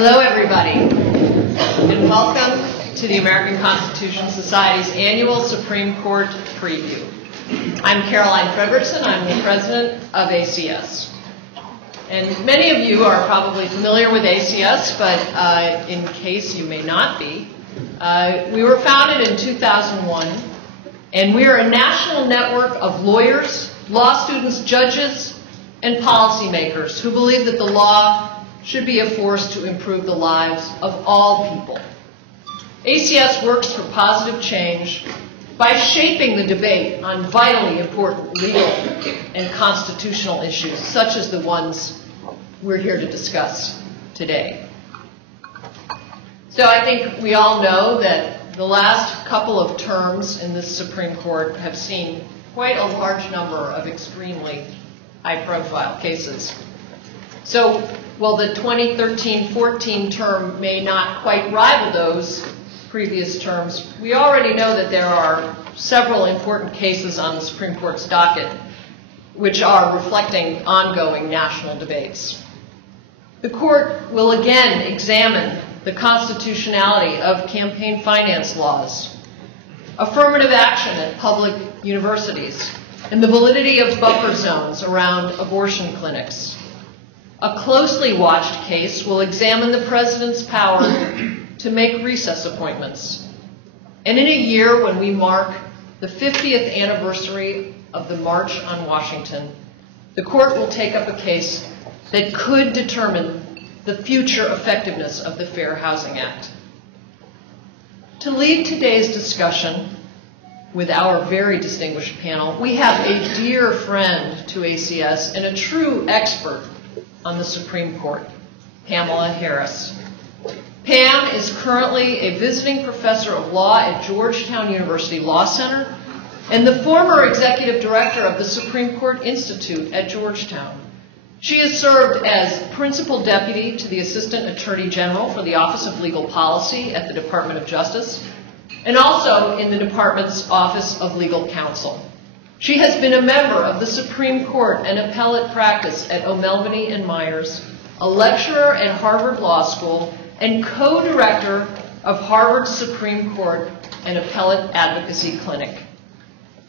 Hello, everybody, and welcome to the American Constitution Society's annual Supreme Court preview. I'm Caroline Fredrickson. I'm the president of ACS. And many of you are probably familiar with ACS, but in case you may not be, we were founded in 2001, and we are a national network of lawyers, law students, judges, and policymakers who believe that the law should be a force to improve the lives of all people. ACS works for positive change by shaping the debate on vitally important legal and constitutional issues, such as the ones we're here to discuss today. So I think we all know that the last couple of terms in this Supreme Court have seen quite a large number of extremely high-profile cases. So while the 2013-14 term may not quite rival those previous terms, we already know that there are several important cases on the Supreme Court's docket which are reflecting ongoing national debates. The Court will again examine the constitutionality of campaign finance laws, affirmative action at public universities, and the validity of buffer zones around abortion clinics. A closely watched case will examine the president's power to make recess appointments. And in a year when we mark the 50th anniversary of the March on Washington, the Court will take up a case that could determine the future effectiveness of the Fair Housing Act. To lead today's discussion with our very distinguished panel, we have a dear friend to ACS and a true expert on the Supreme Court, Pamela Harris. Pam is currently a visiting professor of law at Georgetown University Law Center and the former executive director of the Supreme Court Institute at Georgetown. She has served as principal deputy to the Assistant Attorney General for the Office of Legal Policy at the Department of Justice, and also in the department's Office of Legal Counsel. She has been a member of the Supreme Court and appellate practice at O'Melveny and Myers, a lecturer at Harvard Law School, and co-director of Harvard's Supreme Court and Appellate Advocacy Clinic.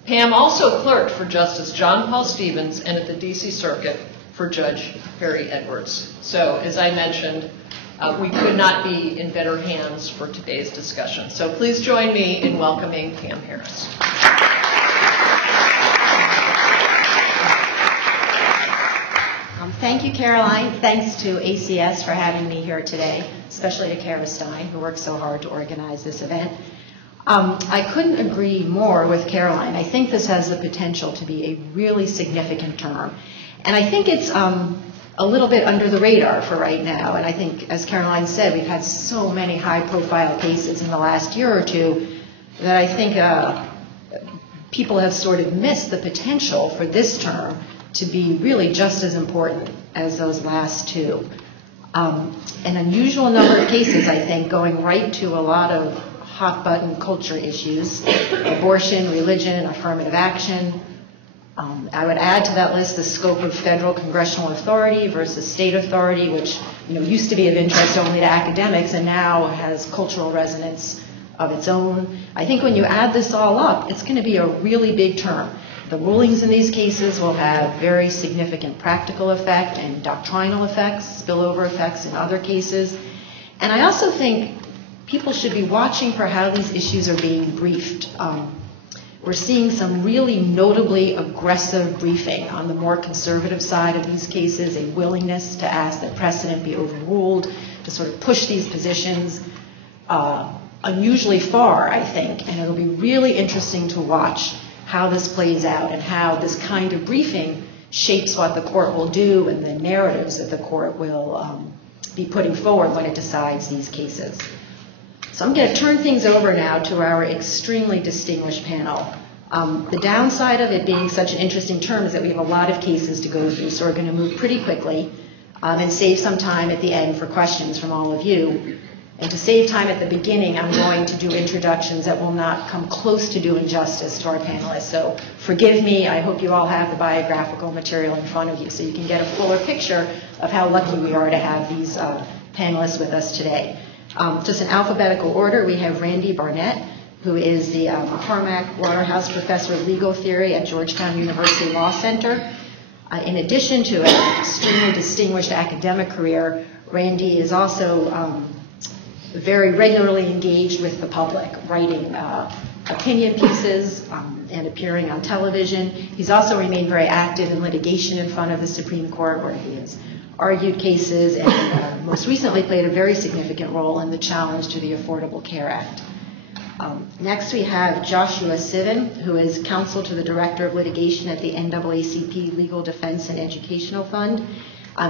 Pam also clerked for Justice John Paul Stevens and at the D.C. Circuit for Judge Harry Edwards. So, as I mentioned, we could not be in better hands for today's discussion. So please join me in welcoming Pam Harris. Thank you, Caroline. Thanks to ACS for having me here today, especially to Kara Stein, who worked so hard to organize this event. I couldn't agree more with Caroline. I think this has the potential to be a really significant term. And I think it's a little bit under the radar for right now. And I think, as Caroline said, we've had so many high-profile cases in the last year or two that I think people have sort of missed the potential for this term to be really just as important as those last two. An unusual number of cases, I think, going right to a lot of hot-button culture issues: abortion, religion, affirmative action. I would add to that list the scope of federal congressional authority versus state authority, which used to be of interest only to academics and now has cultural resonance of its own. I think when you add this all up, it's going to be a really big term. The rulings in these cases will have very significant practical effect and doctrinal effects, spillover effects in other cases. And I also think people should be watching for how these issues are being briefed. We're seeing some really notably aggressive briefing on the more conservative side of these cases, a willingness to ask that precedent be overruled, to sort of push these positions unusually far, I think. And it'll be really interesting to watch how this plays out and how this kind of briefing shapes what the court will do and the narratives that the court will be putting forward when it decides these cases. So I'm going to turn things over now to our extremely distinguished panel. The downside of it being such an interesting term is that we have a lot of cases to go through, so we're going to move pretty quickly and save some time at the end for questions from all of you. And to save time at the beginning, I'm going to do introductions that will not come close to doing justice to our panelists. So forgive me. I hope you all have the biographical material in front of you so you can get a fuller picture of how lucky we are to have these panelists with us today. Just in alphabetical order, we have Randy Barnett, who is the Carmack Waterhouse Professor of Legal Theory at Georgetown University Law Center. In addition to an extremely distinguished academic career, Randy is also very regularly engaged with the public, writing opinion pieces and appearing on television. He's also remained very active in litigation in front of the Supreme Court, where he has argued cases and most recently played a very significant role in the challenge to the Affordable Care Act. Next, we have Joshua Civin, who is counsel to the Director of Litigation at the NAACP Legal Defense and Educational Fund.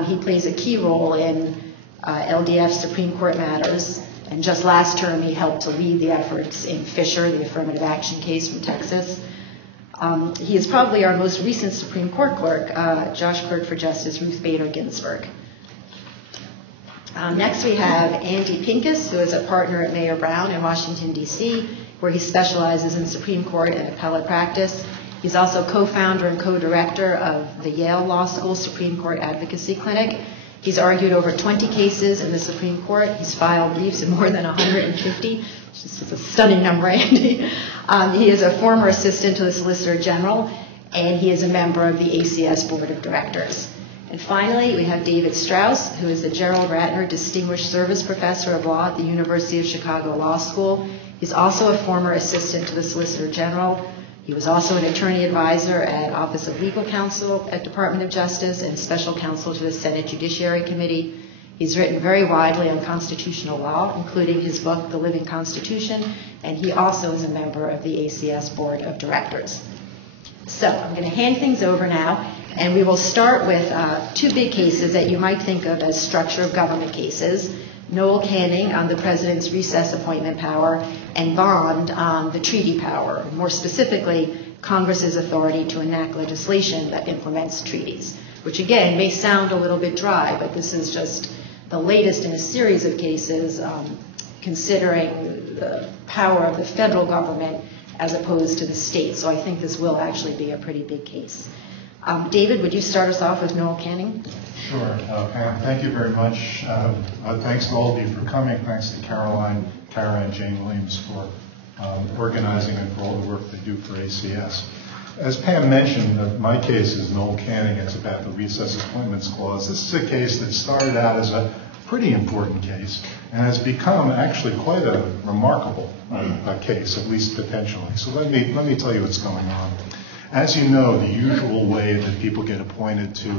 He plays a key role in LDF Supreme Court matters, and just last term he helped to lead the efforts in Fisher, the affirmative action case from Texas. He is probably our most recent Supreme Court clerk, Josh Clerk for Justice Ruth Bader Ginsburg. Next we have Andy Pincus, who is a partner at Mayer Brown in Washington, D.C., where he specializes in Supreme Court and appellate practice. He's also co-founder and co-director of the Yale Law School Supreme Court Advocacy Clinic. He's argued over 20 cases in the Supreme Court. He's filed briefs in more than 150, which is a stunning number, Andy. He is a former assistant to the Solicitor General, and he is a member of the ACS Board of Directors. And finally, we have David Strauss, who is the Gerald Ratner Distinguished Service Professor of Law at the University of Chicago Law School. He's also a former assistant to the Solicitor General. He was also an attorney advisor at Office of Legal Counsel at Department of Justice and special counsel to the Senate Judiciary Committee. He's written very widely on constitutional law, including his book, The Living Constitution, and he also is a member of the ACS Board of Directors. So I'm going to hand things over now, and we will start with two big cases that you might think of as structure of government cases. Noel Canning on the president's recess appointment power, and Bond on the treaty power, more specifically, Congress's authority to enact legislation that implements treaties, which again may sound a little bit dry, but this is just the latest in a series of cases considering the power of the federal government as opposed to the state. So I think this will actually be a pretty big case. David, would you start us off with Noel Canning? Sure. Pam, thank you very much. Thanks to all of you for coming. Thanks to Caroline, Kara, and Jane Williams for organizing and for all the work they do for ACS. As Pam mentioned, my case is Noel Canning. It's about the Recess Appointments Clause. This is a case that started out as a pretty important case and has become actually quite a remarkable case, at least potentially. So let me tell you what's going on. As you know, the usual way that people get appointed to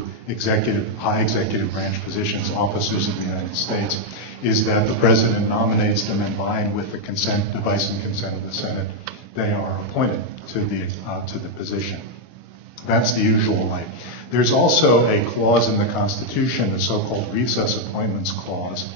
high executive branch positions, officers of the United States, is that the president nominates them, and line with the advice and consent of the Senate, they are appointed to the position. That's the usual way. There's also a clause in the Constitution, the so-called Recess Appointments Clause,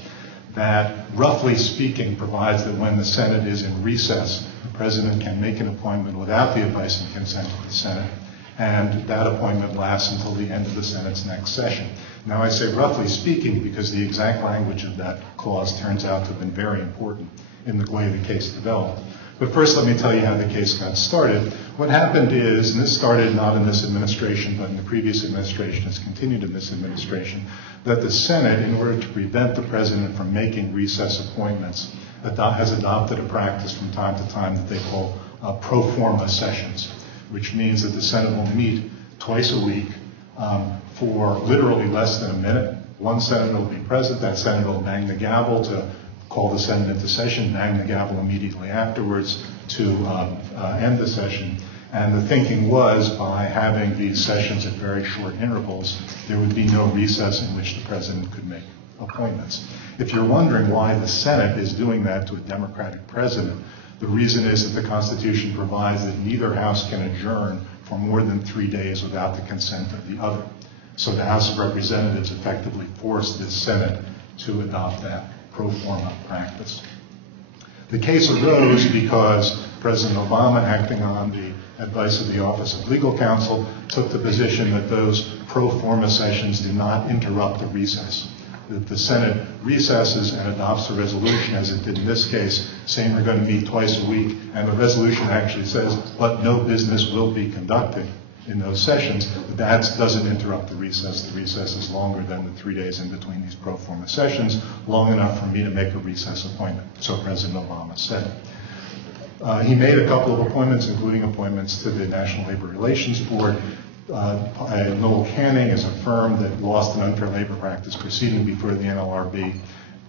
that, roughly speaking, provides that when the Senate is in recess, the president can make an appointment without the advice and consent of the Senate, and that appointment lasts until the end of the Senate's next session. Now, I say roughly speaking because the exact language of that clause turns out to have been very important in the way the case developed. But first, let me tell you how the case got started. What happened is, and this started not in this administration, but in the previous administration, has continued in this administration, that the Senate, in order to prevent the president from making recess appointments, has adopted a practice from time to time that they call pro forma sessions, which means that the Senate will meet twice a week for literally less than a minute. One senator will be present. That senator will bang the gavel to call the Senate into session, bang the gavel immediately afterwards to end the session. And the thinking was, by having these sessions at very short intervals, there would be no recess in which the president could make appointments. If you're wondering why the Senate is doing that to a Democratic president, the reason is that the Constitution provides that neither house can adjourn for more than 3 days without the consent of the other. So the House of Representatives effectively forced the Senate to adopt that pro forma practice. The case arose because President Obama, acting on the advice of the Office of Legal Counsel, took the position that those pro forma sessions did not interrupt the recess. That the Senate recesses and adopts a resolution, as it did in this case, saying we're going to meet twice a week, and the resolution actually says, but no business will be conducted. in those sessions, that doesn't interrupt the recess. The recess is longer than the 3 days in between these pro forma sessions, long enough for me to make a recess appointment, so President Obama said. He made a couple of appointments, including appointments to the National Labor Relations Board. Noel Canning is a firm that lost an unfair labor practice proceeding before the NLRB,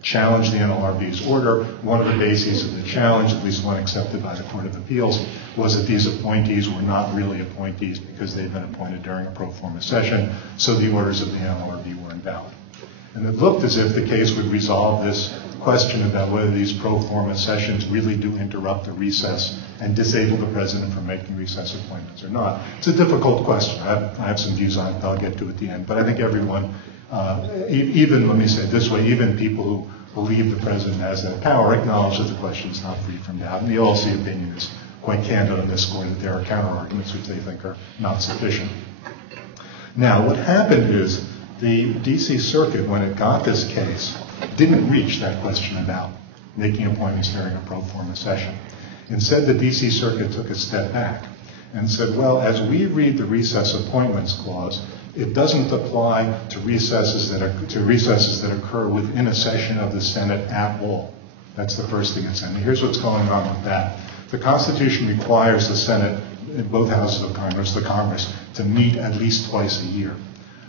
challenged the NLRB's order. One of the bases of the challenge, at least one accepted by the Court of Appeals, was that these appointees were not really appointees because they'd been appointed during a pro forma session, so the orders of the NLRB were invalid. And it looked as if the case would resolve this question about whether these pro forma sessions really do interrupt a recess and disable the president from making recess appointments or not. It's a difficult question. I have some views on it that I'll get to at the end, but I think everyone, even, let me say it this way, even people who believe the president has that power acknowledge that the question is not free from doubt. And the OLC opinion is quite candid on this score, that there are counter-arguments which they think are not sufficient. Now, what happened is the D.C. Circuit, when it got this case, didn't reach that question about making appointments during a pro forma session. Instead, the D.C. Circuit took a step back and said, well, as we read the recess appointments clause, it doesn't apply to recesses that occur within a session of the Senate at all. That's the first thing it said. And here's what's going on with that. The Constitution requires the Senate, in both houses of Congress, the Congress, to meet at least twice a year.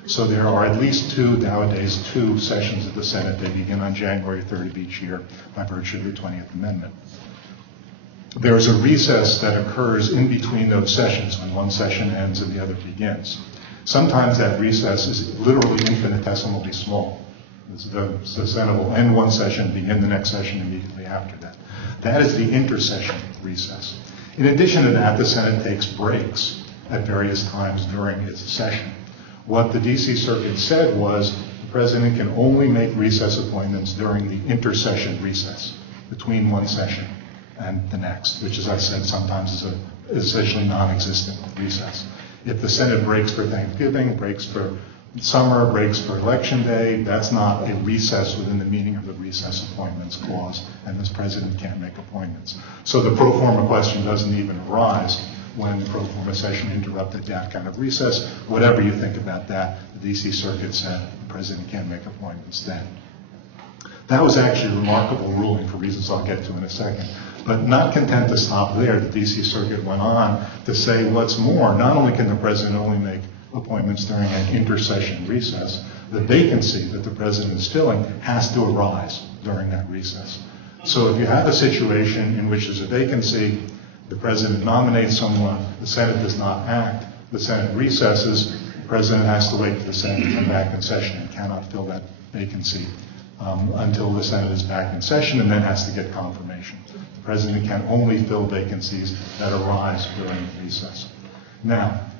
So there are at least nowadays two sessions of the Senate. They begin on January 3rd of each year by virtue of the 20th Amendment. There is a recess that occurs in between those sessions when one session ends and the other begins. Sometimes that recess is literally infinitesimally small. The Senate will end one session, begin the next session immediately after that. That is the intersession recess. In addition to that, the Senate takes breaks at various times during its session. What the D.C. Circuit said was the president can only make recess appointments during the intercession recess between one session and the next, which, as I said, sometimes is essentially non-existent recess. If the Senate breaks for Thanksgiving, breaks for summer, breaks for Election Day, that's not a recess within the meaning of the recess appointments clause, and this president can't make appointments. So the pro forma question doesn't even arise when the pro forma session interrupted that kind of recess. Whatever you think about that, the D.C. Circuit said the president can't make appointments then. That was actually a remarkable ruling for reasons I'll get to in a second. But not content to stop there, the D.C. Circuit went on to say what's more, not only can the president only make appointments during an intercession recess, the vacancy that the president is filling has to arise during that recess. So if you have a situation in which there's a vacancy, the president nominates someone, the Senate does not act, the Senate recesses, the president has to wait for the Senate to come back in session and cannot fill that vacancy until the Senate is back in session and then has to get confirmation. The president can only fill vacancies that arise during recess. Now,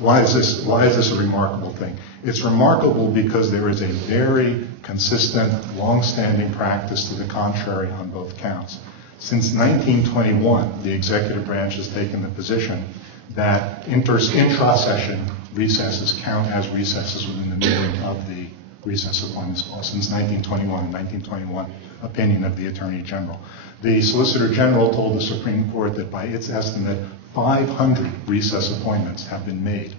why is this a remarkable thing? It's remarkable because there is a very consistent, long-standing practice to the contrary on both counts. Since 1921, the executive branch has taken the position that intra-session recesses count as recesses within the meaning of the recess appointments clause since 1921 opinion of the Attorney General. The Solicitor General told the Supreme Court that by its estimate, 500 recess appointments have been made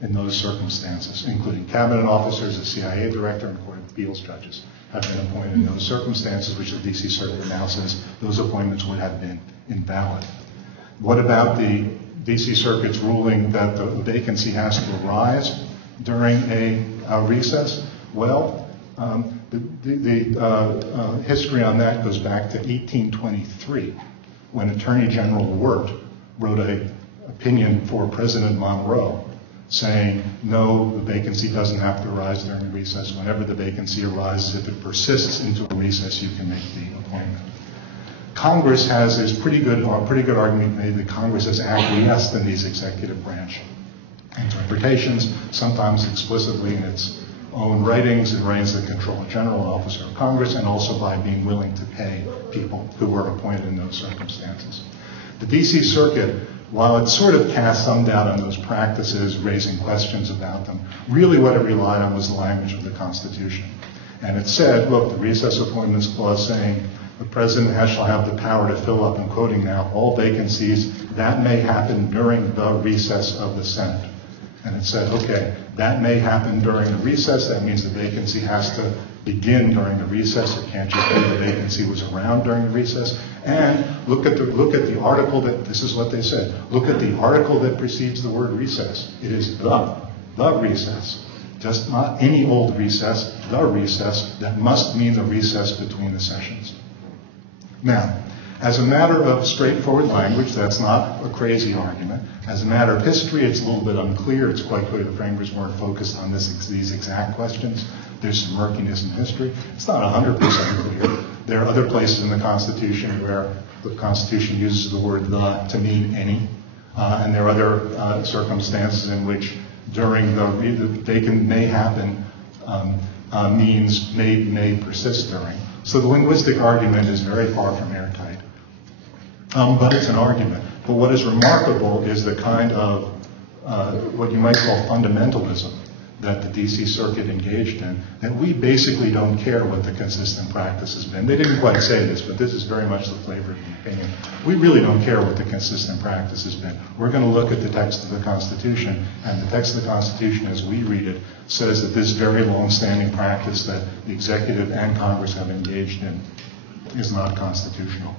in those circumstances, including cabinet officers, a CIA director, and Court of Appeals judges have been appointed in those circumstances, which the D.C. Circuit now says those appointments would have been invalid. What about the D.C. Circuit's ruling that the vacancy has to arise during a recess? Well, the history on that goes back to 1823, when Attorney General Wirt wrote an opinion for President Monroe saying, no, the vacancy doesn't have to arise during recess. Whenever the vacancy arises, if it persists into a recess, you can make the appointment. Congress has, there's a pretty good argument made that Congress has acquiesced in these executive branch interpretations, sometimes explicitly in its own writings. It reigns the control general officer of Congress, and also by being willing to pay people who were appointed in those circumstances. The D.C. Circuit, while it sort of cast some doubt on those practices, raising questions about them, really what it relied on was the language of the Constitution. And it said, look, the recess appointments clause saying The president shall have the power to fill up, I'm quoting now, all vacancies that may happen during the recess of the Senate. And it said, okay, that may happen during the recess. That means the vacancy has to begin during the recess. It can't just be the vacancy was around during the recess. And look at the article that, this is what they said, look at the article that precedes the word recess. It is the recess. Just not any old recess, the recess. That must mean the recess between the sessions. Now, as a matter of straightforward language, that's not a crazy argument. As a matter of history, it's a little bit unclear. It's quite clear the framers weren't focused on these exact questions. There's some murkiness in history. It's not 100% clear. There are other places in the Constitution where the Constitution uses the word the to mean any. And there are other circumstances in which during the vacant may happen means may persist during. So the linguistic argument is very far from airtight. But it's an argument. But what is remarkable is the kind of what you might call fundamentalism that the D.C. Circuit engaged in, that we basically don't care what the consistent practice has been. They didn't quite say this, but this is very much the flavor of the opinion. We really don't care what the consistent practice has been. We're going to look at the text of the Constitution, and the text of the Constitution as we read it says that this very long-standing practice that the executive and Congress have engaged in is not constitutional.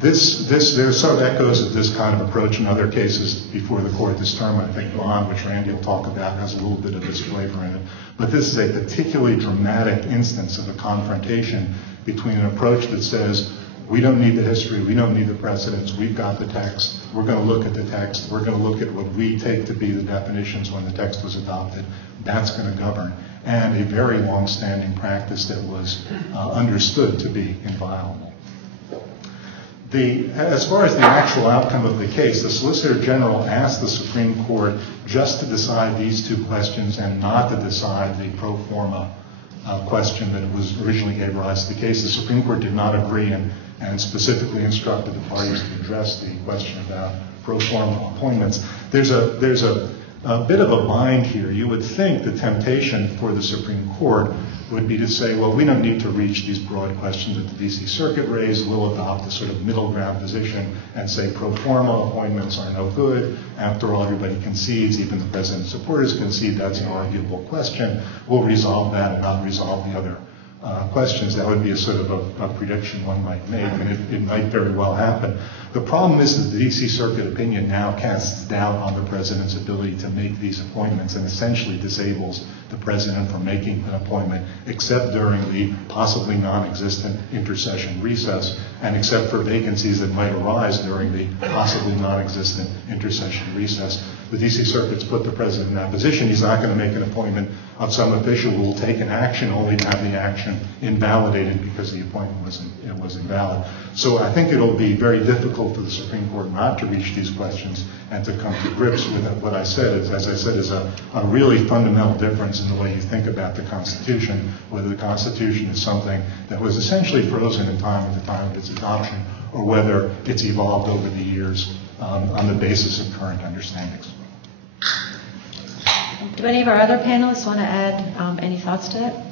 There are sort of echoes of this kind of approach in other cases before the court this term. I think Bond, which Randy will talk about, has a little bit of this flavor in it. But this is a particularly dramatic instance of a confrontation between an approach that says, we don't need the history, we don't need the precedents, we've got the text, we're going to look at the text, we're going to look at what we take to be the definitions when the text was adopted, that's going to govern, and a very long-standing practice that was understood to be inviolable. As far as the actual outcome of the case, the Solicitor General asked the Supreme Court just to decide these two questions and not to decide the pro forma question that was originally gave rise to the case. The Supreme Court did not agree and specifically instructed the parties to address the question about pro forma appointments. There's a bit of a bind here. You would think the temptation for the Supreme Court would be to say, well, we don't need to reach these broad questions that the D.C. Circuit raised. We'll adopt a sort of middle ground position and say pro forma appointments are no good. After all, everybody concedes, even the president's supporters concede that's an arguable question. We'll resolve that and not resolve the other questions. That would be a sort of a prediction one might make, and it might very well happen. The problem is that the D.C. Circuit opinion now casts doubt on the president's ability to make these appointments and essentially disables the president from making an appointment except during the possibly non-existent intersession recess and except for vacancies that might arise during the possibly non-existent intersession recess. The D.C. Circuit's put the president in that position. He's not going to make an appointment of some official who will take an action only to have the action invalidated because the appointment was invalid. So I think it'll be very difficult for the Supreme Court not to reach these questions and to come to grips with what I said, as I said, is a really fundamental difference in the way you think about the Constitution, whether the Constitution is something that was essentially frozen in time at the time of its adoption, or whether it's evolved over the years on the basis of current understandings. Do any of our other panelists want to add any thoughts to that?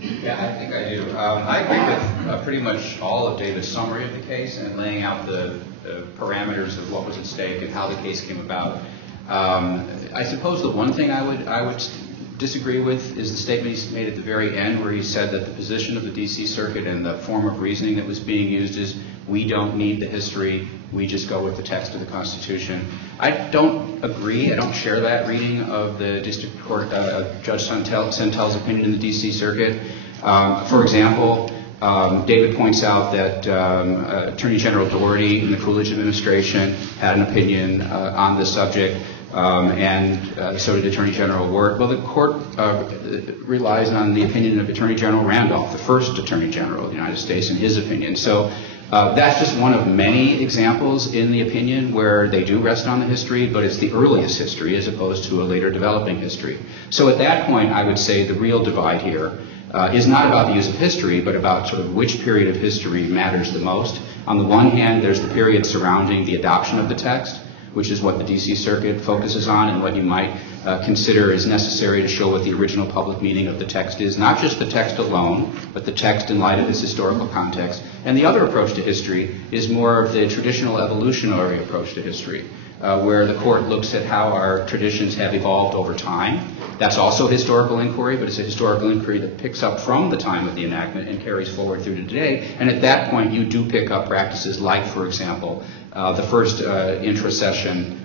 Yeah, I think I do. I agree with pretty much all of David's summary of the case and laying out the parameters of what was at stake and how the case came about. I suppose the one thing I would disagree with is the statement he made at the very end where he said that the position of the D.C. Circuit and the form of reasoning that was being used is we don't need the history, we just go with the text of the Constitution. I don't agree. I don't share that reading of the District Court, Judge Sentel's opinion in the D.C. Circuit. For example, David points out that Attorney General Doherty in the Coolidge administration had an opinion on this subject, and so did Attorney General Wirt. Well, the court relies on the opinion of Attorney General Randolph, the first Attorney General of the United States, and his opinion. So that's just one of many examples in the opinion where they do rest on the history, but it's the earliest history as opposed to a later developing history. So at that point, I would say the real divide here is not about the use of history, but about sort of which period of history matters the most. On the one hand, there's the period surrounding the adoption of the text, which is what the D.C. Circuit focuses on and what you might consider is necessary to show what the original public meaning of the text is, not just the text alone, but the text in light of its historical context. And the other approach to history is more of the traditional evolutionary approach to history, where the court looks at how our traditions have evolved over time. That's also historical inquiry, but it's a historical inquiry that picks up from the time of the enactment and carries forward through to today. And at that point, you do pick up practices like, for example, the first intra-session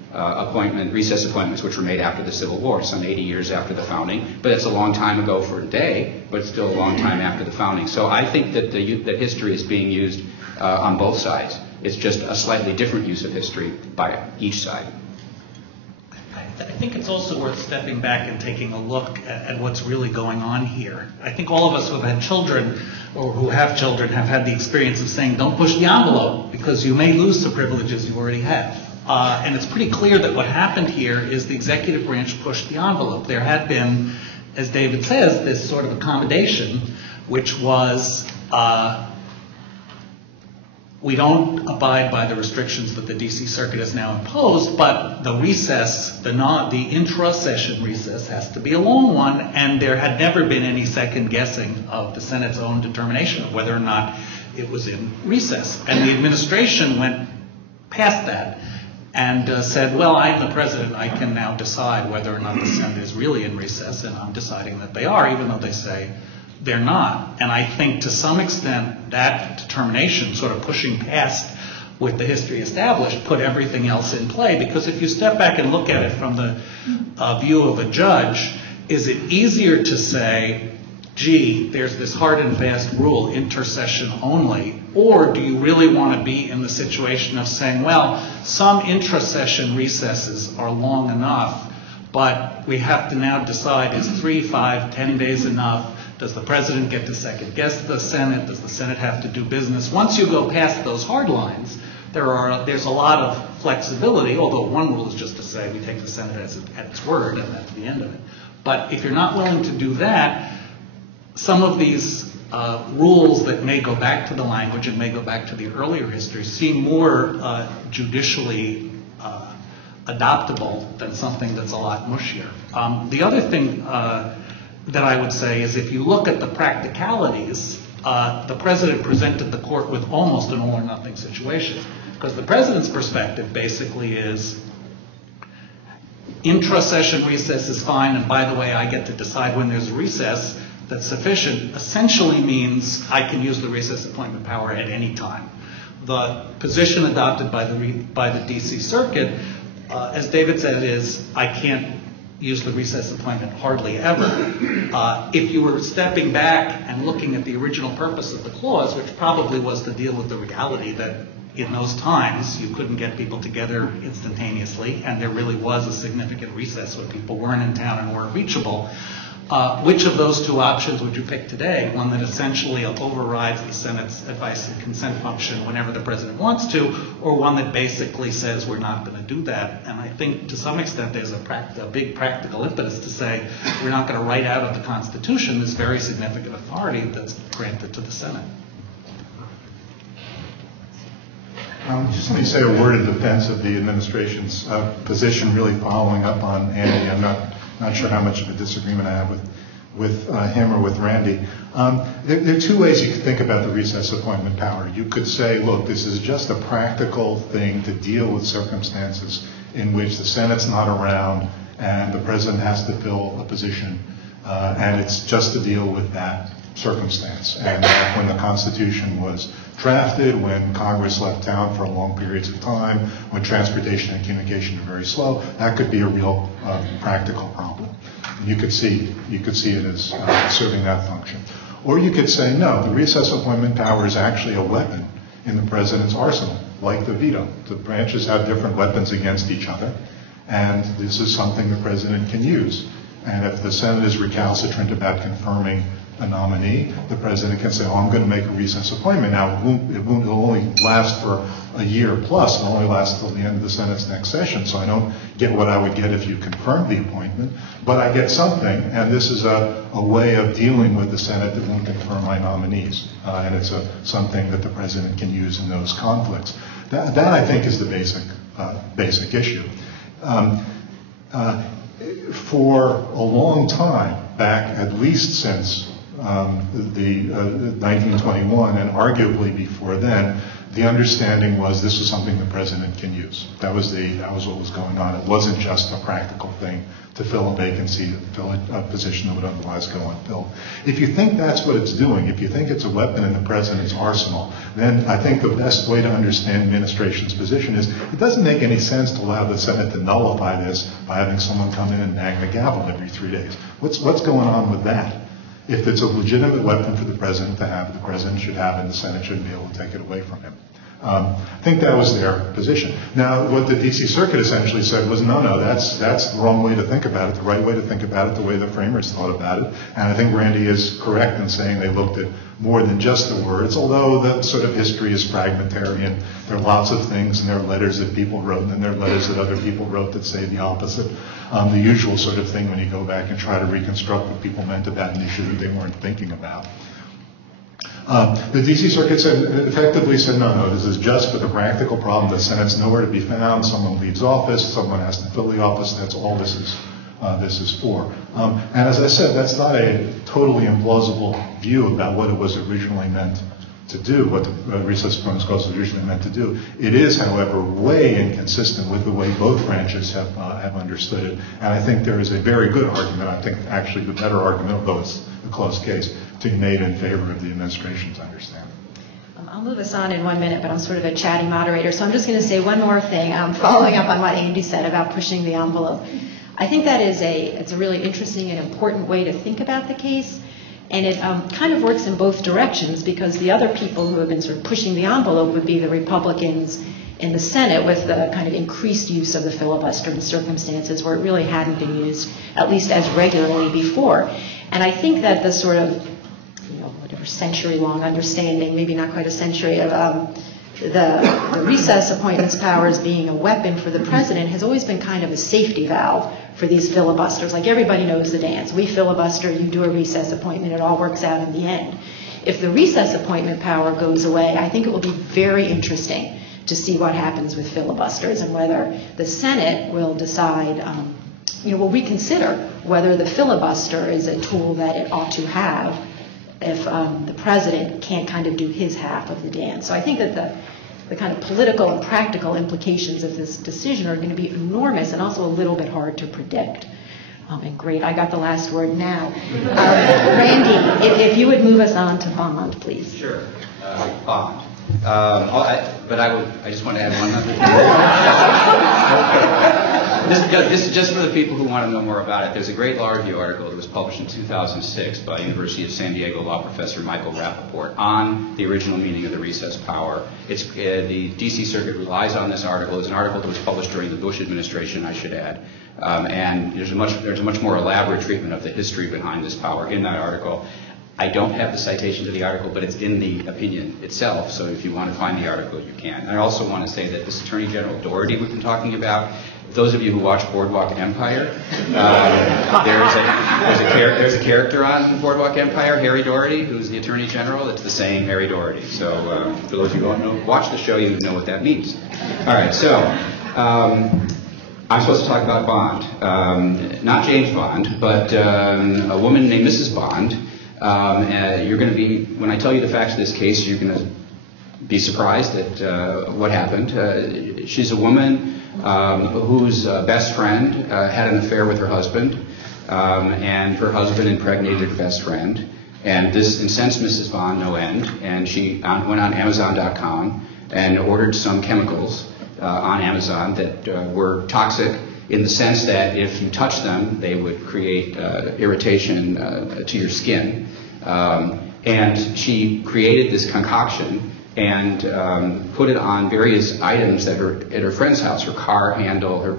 recess appointments, which were made after the Civil War, some 80 years after the founding. But it's a long time ago for today, but it's still a long time after the founding. So I think that that history is being used on both sides. It's just a slightly different use of history by each side. I think it's also worth stepping back and taking a look at what's really going on here. I think all of us who have had children or who have children have had the experience of saying, don't push the envelope because you may lose the privileges you already have. And it's pretty clear that what happened here is the executive branch pushed the envelope. There had been, as David says, this sort of accommodation, which was we don't abide by the restrictions that the D.C. Circuit has now imposed, but the recess, the intra-session recess has to be a long one, and there had never been any second guessing of the Senate's own determination of whether or not it was in recess. And the administration went past that and said, well, I'm the president, I can now decide whether or not the Senate is really in recess, and I'm deciding that they are, even though they say they're not. And I think to some extent that determination, sort of pushing past with the history established, put everything else in play. Because if you step back and look at it from the view of a judge, is it easier to say, gee, there's this hard and fast rule, intercession only, or do you really want to be in the situation of saying, well, some intra-session recesses are long enough, but we have to now decide, is 3, 5, 10 days enough? Does the president get to second guess the Senate? Does the Senate have to do business? Once you go past those hard lines, there's a lot of flexibility, although one rule is just to say we take the Senate at its word and that's the end of it. But if you're not willing to do that, some of these rules that may go back to the language and may go back to the earlier history seem more judicially adoptable than something that's a lot mushier. The other thing that I would say is if you look at the practicalities, the president presented the court with almost an all or nothing situation. Because the president's perspective basically is intra-session recess is fine, and by the way, I get to decide when there's a recess that's sufficient, essentially means I can use the recess appointment power at any time. The position adopted by the D.C. Circuit, as David said, is I can't use the recess appointment hardly ever. If you were stepping back and looking at the original purpose of the clause, which probably was to deal with the reality that in those times you couldn't get people together instantaneously, and there really was a significant recess when people weren't in town and weren't reachable, which of those two options would you pick today? One that essentially overrides the Senate's advice and consent function whenever the president wants to, or one that basically says we're not going to do that? And I think to some extent there's a big practical impetus to say we're not going to write out of the Constitution this very significant authority that's granted to the Senate. Just let me say a word in defense of the administration's position, really following up on Andy. I'm not sure how much of a disagreement I have with him or with Randy. There are two ways you could think about the recess appointment power. You could say, look, this is just a practical thing to deal with circumstances in which the Senate's not around and the president has to fill a position, and it's just to deal with that circumstance. And when the Constitution was drafted, when Congress left town for long periods of time, when transportation and communication are very slow, that could be a real practical problem. You could see it as serving that function. Or you could say, no, the recess appointment power is actually a weapon in the president's arsenal, like the veto. The branches have different weapons against each other, and this is something the president can use. And if the Senate is recalcitrant about confirming a nominee, the president can say, oh, I'm going to make a recess appointment. Now, it'll only last for a year plus. It'll only last until the end of the Senate's next session, so I don't get what I would get if you confirmed the appointment, but I get something, and this is a way of dealing with the Senate that won't confirm my nominees, and it's something that the president can use in those conflicts. That I think, is the basic basic issue. For a long time, back at least since the 1921, and arguably before then, the understanding was this was something the president can use. That was what was going on. It wasn't just a practical thing to fill a vacancy, to fill a position that would otherwise go unfilled. If you think that's what it's doing, if you think it's a weapon in the president's arsenal, then I think the best way to understand the administration's position is it doesn't make any sense to allow the Senate to nullify this by having someone come in and bang the gavel every 3 days. What's going on with that? If it's a legitimate weapon for the president to have, the president should have it, and the Senate shouldn't be able to take it away from him. I think that was their position. Now, what the D.C. Circuit essentially said was, no, that's the wrong way to think about it. The right way to think about it, the way the framers thought about it. And I think Randy is correct in saying they looked at more than just the words, although the sort of history is fragmentary, and there are lots of things, and there are letters that people wrote, and then there are letters that other people wrote that say the opposite. The usual sort of thing when you go back and try to reconstruct what people meant about an issue that they weren't thinking about. The D.C. Circuit effectively said, no, this is just for the practical problem. The Senate's nowhere to be found. Someone leaves office. Someone has to fill the office. That's all this is for. And as I said, that's not a totally implausible view about what it was originally meant to do, what the Recess Appointments Clause was originally meant to do. It is, however, way inconsistent with the way both branches have understood it. And I think there is a very good argument, I think actually the better argument, although it's a close case, to be made in favor of the administration's understanding. I'll move us on in 1 minute, but I'm sort of a chatty moderator, so I'm just going to say one more thing, following up on what Andy said about pushing the envelope. I think that it's a really interesting and important way to think about the case, and it kind of works in both directions, because the other people who have been sort of pushing the envelope would be the Republicans in the Senate, with the kind of increased use of the filibuster in circumstances where it really hadn't been used, at least as regularly before. And I think that the sort of, whatever century-long understanding, maybe not quite a century, of the recess appointments powers being a weapon for the president has always been kind of a safety valve for these filibusters. Like, everybody knows the dance. We filibuster, you do a recess appointment, it all works out in the end. If the recess appointment power goes away, I think it will be very interesting to see what happens with filibusters and whether the Senate will decide, will reconsider whether the filibuster is a tool that it ought to have if the president can't kind of do his half of the dance. So I think that the kind of political and practical implications of this decision are going to be enormous and also a little bit hard to predict. And great, I got the last word now. Randy, if you would move us on to bond, please. Sure, bond. But I just want to add one other thing. This is just for the people who want to know more about it. There's a great law review article that was published in 2006 by University of San Diego law professor Michael Rappaport on the original meaning of the recess power. It's the D.C. Circuit relies on this article. It's an article that was published during the Bush administration, I should add. And there's a much more elaborate treatment of the history behind this power in that article. I don't have the citation to the article, but it's in the opinion itself, so if you want to find the article, you can. And I also want to say that this Attorney General Doherty we've been talking about, those of you who watch Boardwalk Empire, there's a character on Boardwalk Empire, Harry Doherty, who's the Attorney General. It's the same Harry Doherty. So for those of you who don't know, watch the show, you know what that means. All right, so I'm supposed to talk about Bond. Not James Bond, but a woman named Mrs. Bond. You're going to be, when I tell you the facts of this case, you're going to be surprised at what happened. She's a woman whose best friend had an affair with her husband, and her husband impregnated her best friend. And this incensed Mrs. Bond no end, and she went on Amazon.com and ordered some chemicals on Amazon that were toxic, in the sense that if you touch them, they would create irritation to your skin. And she created this concoction and put it on various items that were at her friend's house, her car handle, her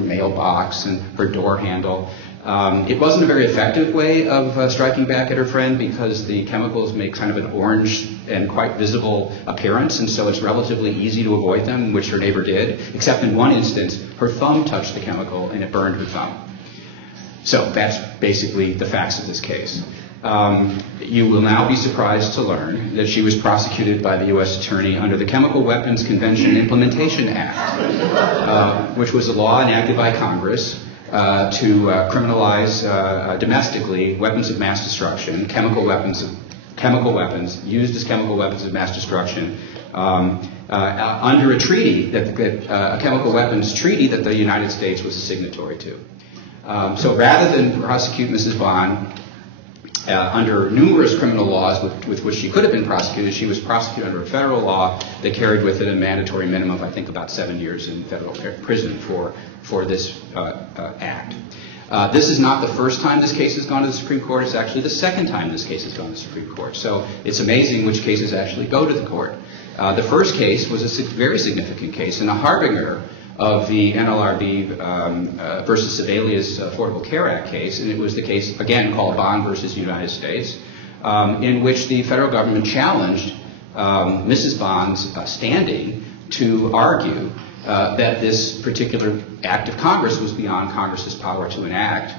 mailbox, and her door handle. It wasn't a very effective way of striking back at her friend, because the chemicals make kind of an orange and quite visible appearance, and so it's relatively easy to avoid them, which her neighbor did, except in one instance, her thumb touched the chemical and it burned her thumb. So that's basically the facts of this case. You will now be surprised to learn that she was prosecuted by the U.S. Attorney under the Chemical Weapons Convention Implementation Act, which was a law enacted by Congress to criminalize domestically weapons of mass destruction, chemical weapons used as chemical weapons of mass destruction, under a treaty, a chemical weapons treaty that the United States was a signatory to. So rather than prosecute Mrs. Bond under numerous criminal laws with which she could have been prosecuted, she was prosecuted under a federal law that carried with it a mandatory minimum of, I think, about 7 years in federal prison for this act. This is not the first time this case has gone to the Supreme Court. It's actually the second time this case has gone to the Supreme Court. So it's amazing which cases actually go to the court. The first case was a very significant case and a harbinger of the NLRB versus Sebelius Affordable Care Act case, and it was the case, again, called Bond versus United States, in which the federal government challenged Mrs. Bond's standing to argue that this particular act of Congress was beyond Congress's power to enact,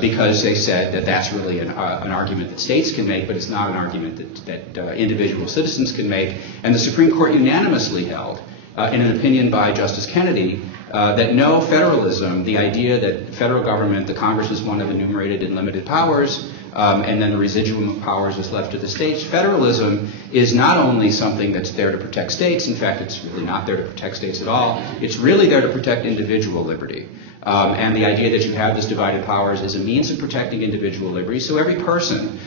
because they said that that's really an argument that states can make, but it's not an argument that individual citizens can make. And the Supreme Court unanimously held, in an opinion by Justice Kennedy, that no federalism, the idea that the federal government, the Congress is one of enumerated and limited powers, and then the residuum of powers is left to the states. Federalism is not only something that's there to protect states. In fact, it's really not there to protect states at all. It's really there to protect individual liberty. And the idea that you have this divided powers is a means of protecting individual liberty. So every person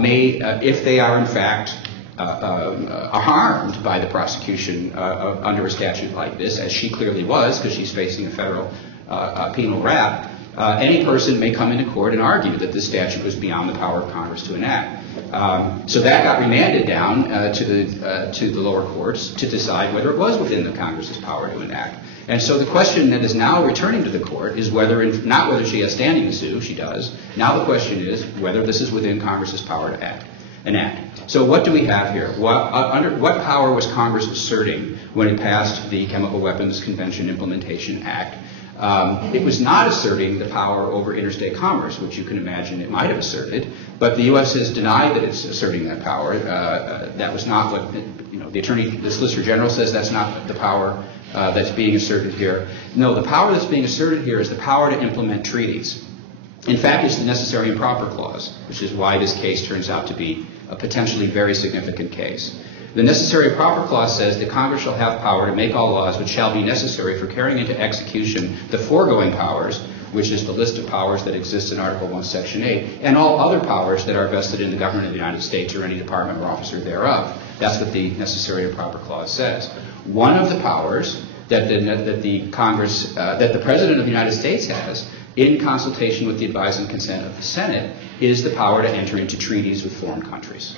may, if they are in fact harmed by the prosecution under a statute like this, as she clearly was, because she's facing a federal penal rap, any person may come into court and argue that this statute was beyond the power of Congress to enact. So that got remanded down to the lower courts to decide whether it was within the Congress's power to enact. And so the question that is now returning to the court is not whether she has standing to sue, she does. Now the question is whether this is within Congress's power to enact. So what do we have here? Under what power was Congress asserting when it passed the Chemical Weapons Convention Implementation Act? It was not asserting the power over interstate commerce, which you can imagine it might have asserted, but the U.S. has denied that it's asserting that power. That was not what, the Solicitor General says that's not the power that's being asserted here. No, the power that's being asserted here is the power to implement treaties. In fact, it's the necessary and proper clause, which is why this case turns out to be a potentially very significant case. The necessary and proper clause says that Congress shall have power to make all laws which shall be necessary for carrying into execution the foregoing powers, which is the list of powers that exist in Article 1, Section 8, and all other powers that are vested in the government of the United States or any department or officer thereof. That's what the necessary and proper clause says. One of the powers that the President of the United States has, in consultation with the advice and consent of the Senate, is the power to enter into treaties with foreign countries.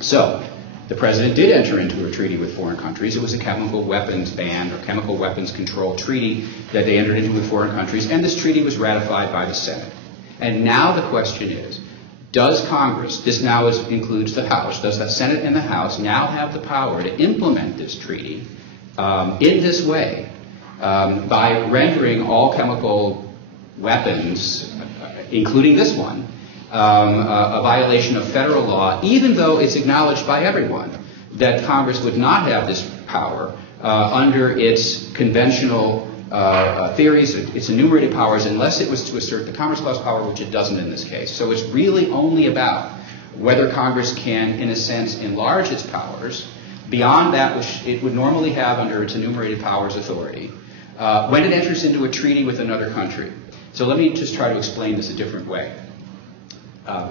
So, the President did enter into a treaty with foreign countries. It was a chemical weapons ban or chemical weapons control treaty that they entered into with foreign countries, and this treaty was ratified by the Senate. And now the question is, does Congress, this now includes the House, does the Senate and the House now have the power to implement this treaty in this way by rendering all chemical weapons, including this one, a violation of federal law, even though it's acknowledged by everyone that Congress would not have this power under its conventional theories, its enumerated powers, unless it was to assert the Commerce Clause power, which it doesn't in this case. So it's really only about whether Congress can, in a sense, enlarge its powers beyond that which it would normally have under its enumerated powers authority when it enters into a treaty with another country. So let me just try to explain this a different way.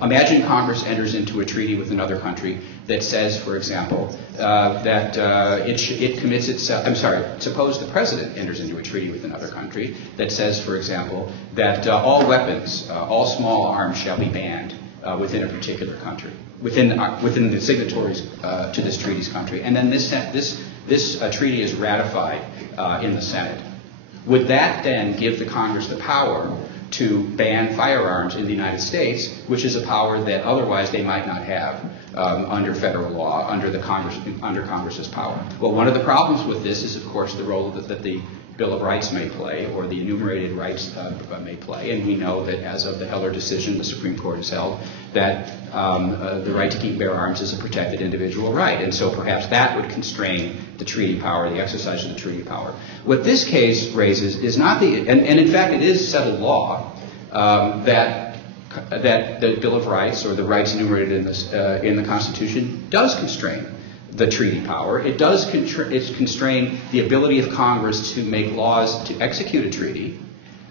Imagine Congress enters into a treaty with another country that says, for example, that it commits itself, suppose the President enters into a treaty with another country that says, for example, that all weapons, all small arms shall be banned within a particular country, within the signatories to this treaty's country. And then this treaty is ratified in the Senate. Would that then give the Congress the power to ban firearms in the United States, which is a power that otherwise they might not have under federal law, under Congress's power? Well, one of the problems with this is, of course, the role that the Bill of Rights may play or the enumerated rights may play. And we know that as of the Heller decision, the Supreme Court has held that the right to keep and bear arms is a protected individual right. And so perhaps that would constrain the treaty power, the exercise of the treaty power. What this case raises is not the, and in fact it is settled law, that the Bill of Rights or the rights enumerated in the Constitution does constrain the treaty power. It does constrain the ability of Congress to make laws to execute a treaty.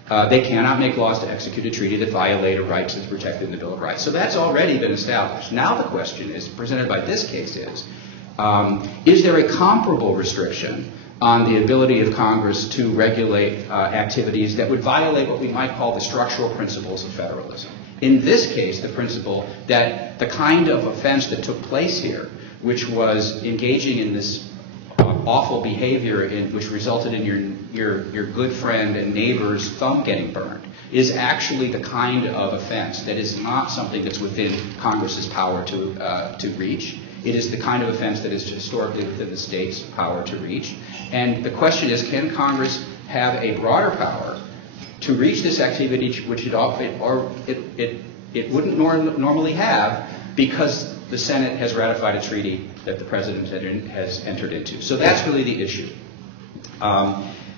They cannot make laws to execute a treaty that violate a right that's protected in the Bill of Rights. So that's already been established. Now the question is, presented by this case is there a comparable restriction on the ability of Congress to regulate activities that would violate what we might call the structural principles of federalism? In this case, the principle that the kind of offense that took place here, which was engaging in this awful behavior which resulted in your good friend and neighbor's thumb getting burned, is actually the kind of offense that is not something that's within Congress's power to reach. It is the kind of offense that is historically within the state's power to reach. And the question is, can Congress have a broader power to reach this activity which it wouldn't normally have, because the Senate has ratified a treaty that the President has entered into. So that's really the issue.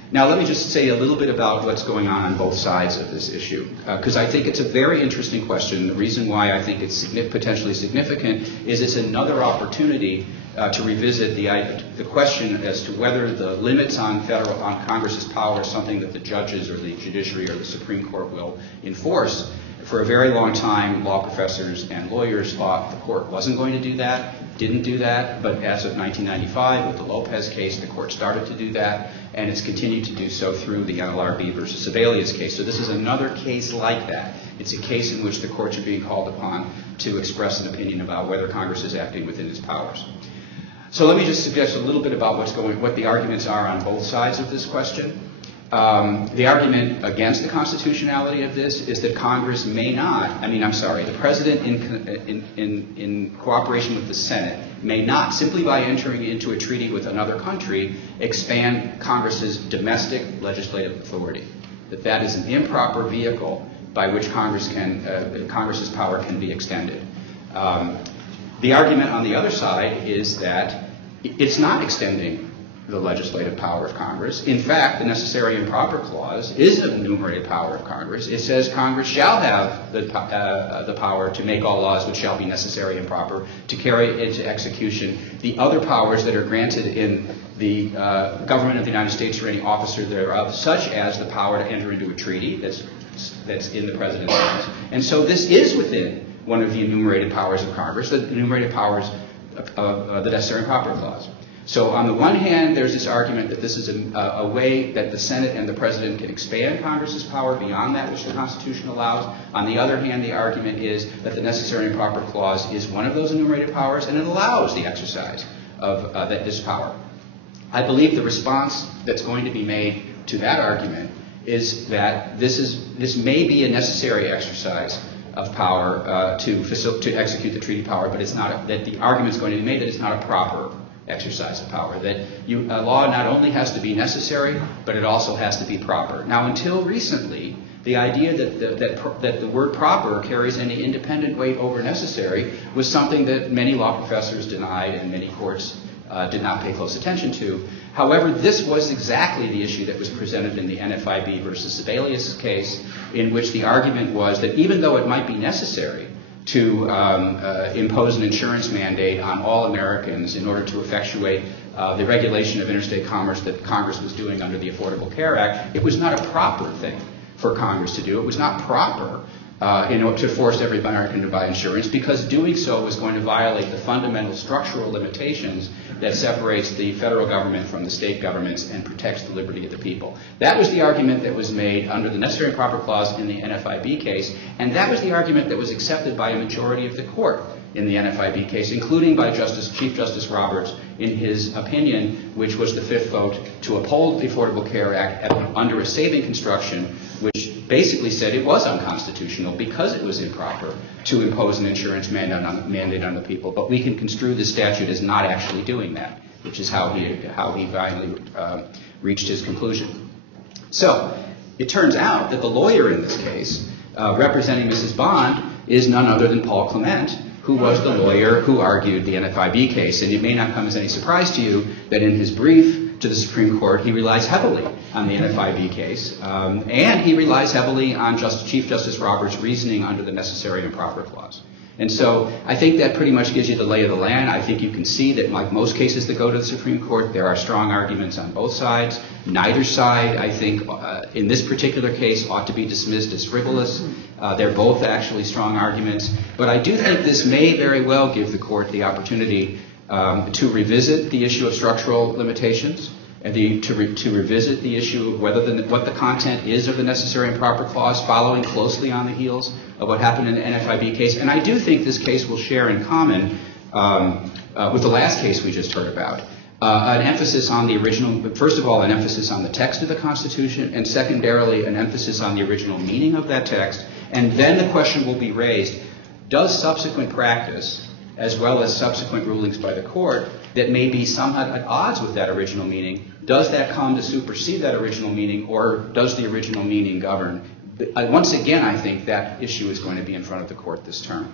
Now let me just say a little bit about what's going on both sides of this issue, because I think it's a very interesting question. The reason why I think it's potentially significant is it's another opportunity to revisit the question as to whether the limits on Congress's power is something that the judges or the judiciary or the Supreme Court will enforce. For a very long time, law professors and lawyers thought the court wasn't going to do that, didn't do that, but as of 1995 with the Lopez case, the court started to do that, and it's continued to do so through the NLRB versus Sebelius case. So this is another case like that. It's a case in which the courts are being called upon to express an opinion about whether Congress is acting within its powers. So let me just suggest a little bit about what the arguments are on both sides of this question. The argument against the constitutionality of this is that Congress may not, the President in cooperation with the Senate may not, simply by entering into a treaty with another country, expand Congress's domestic legislative authority. That is an improper vehicle by which Congress's power can be extended. The argument on the other side is that it's not extending the legislative power of Congress. In fact, the necessary and proper clause is an enumerated power of Congress. It says Congress shall have the power to make all laws which shall be necessary and proper to carry into execution the other powers that are granted in the government of the United States or any officer thereof, such as the power to enter into a treaty that's in the President's hands. And so this is within one of the enumerated powers of Congress, the enumerated powers of the necessary and proper clause. So on the one hand, there's this argument that this is a way that the Senate and the President can expand Congress's power beyond that which the Constitution allows. On the other hand, the argument is that the necessary and proper clause is one of those enumerated powers, and it allows the exercise of this power. I believe the response that's going to be made to that argument is that this may be a necessary exercise of power to execute the treaty power, but it's not that the argument is going to be made that it's not a proper exercise of power, that a law not only has to be necessary, but it also has to be proper. Now, until recently, the idea that the word proper carries any independent weight over necessary was something that many law professors denied and many courts did not pay close attention to. However, this was exactly the issue that was presented in the NFIB versus Sebelius case, in which the argument was that even though it might be necessary to impose an insurance mandate on all Americans in order to effectuate the regulation of interstate commerce that Congress was doing under the Affordable Care Act, it was not a proper thing for Congress to do. It was not proper in order to force every American to buy insurance, because doing so was going to violate the fundamental structural limitations that separates the federal government from the state governments and protects the liberty of the people. That was the argument that was made under the necessary and proper clause in the NFIB case, and that was the argument that was accepted by a majority of the court in the NFIB case, including by Chief Justice Roberts in his opinion, which was the fifth vote to uphold the Affordable Care Act under a saving construction, which basically said it was unconstitutional because it was improper to impose an insurance mandate on the people. But we can construe the statute as not actually doing that, which is how he finally reached his conclusion. So it turns out that the lawyer in this case, representing Mrs. Bond, is none other than Paul Clement, who was the lawyer who argued the NFIB case. And it may not come as any surprise to you that in his brief to the Supreme Court, he relies heavily on the NFIB case, and he relies heavily on Chief Justice Roberts' reasoning under the Necessary and Proper Clause. And so I think that pretty much gives you the lay of the land. I think you can see that, like most cases that go to the Supreme Court, there are strong arguments on both sides. Neither side, I think, in this particular case, ought to be dismissed as frivolous. They're both actually strong arguments. But I do think this may very well give the Court the opportunity to revisit the issue of structural limitations, and to revisit the issue of what the content is of the Necessary and Proper Clause, following closely on the heels of what happened in the NFIB case. And I do think this case will share in common with the last case we just heard about, an emphasis on the original, first of all, an emphasis on the text of the Constitution, and secondarily, an emphasis on the original meaning of that text. And then the question will be raised, does subsequent practice, as well as subsequent rulings by the Court, that may be somewhat at odds with that original meaning, does that come to supersede that original meaning, or does the original meaning govern? Once again, I think that issue is going to be in front of the Court this term.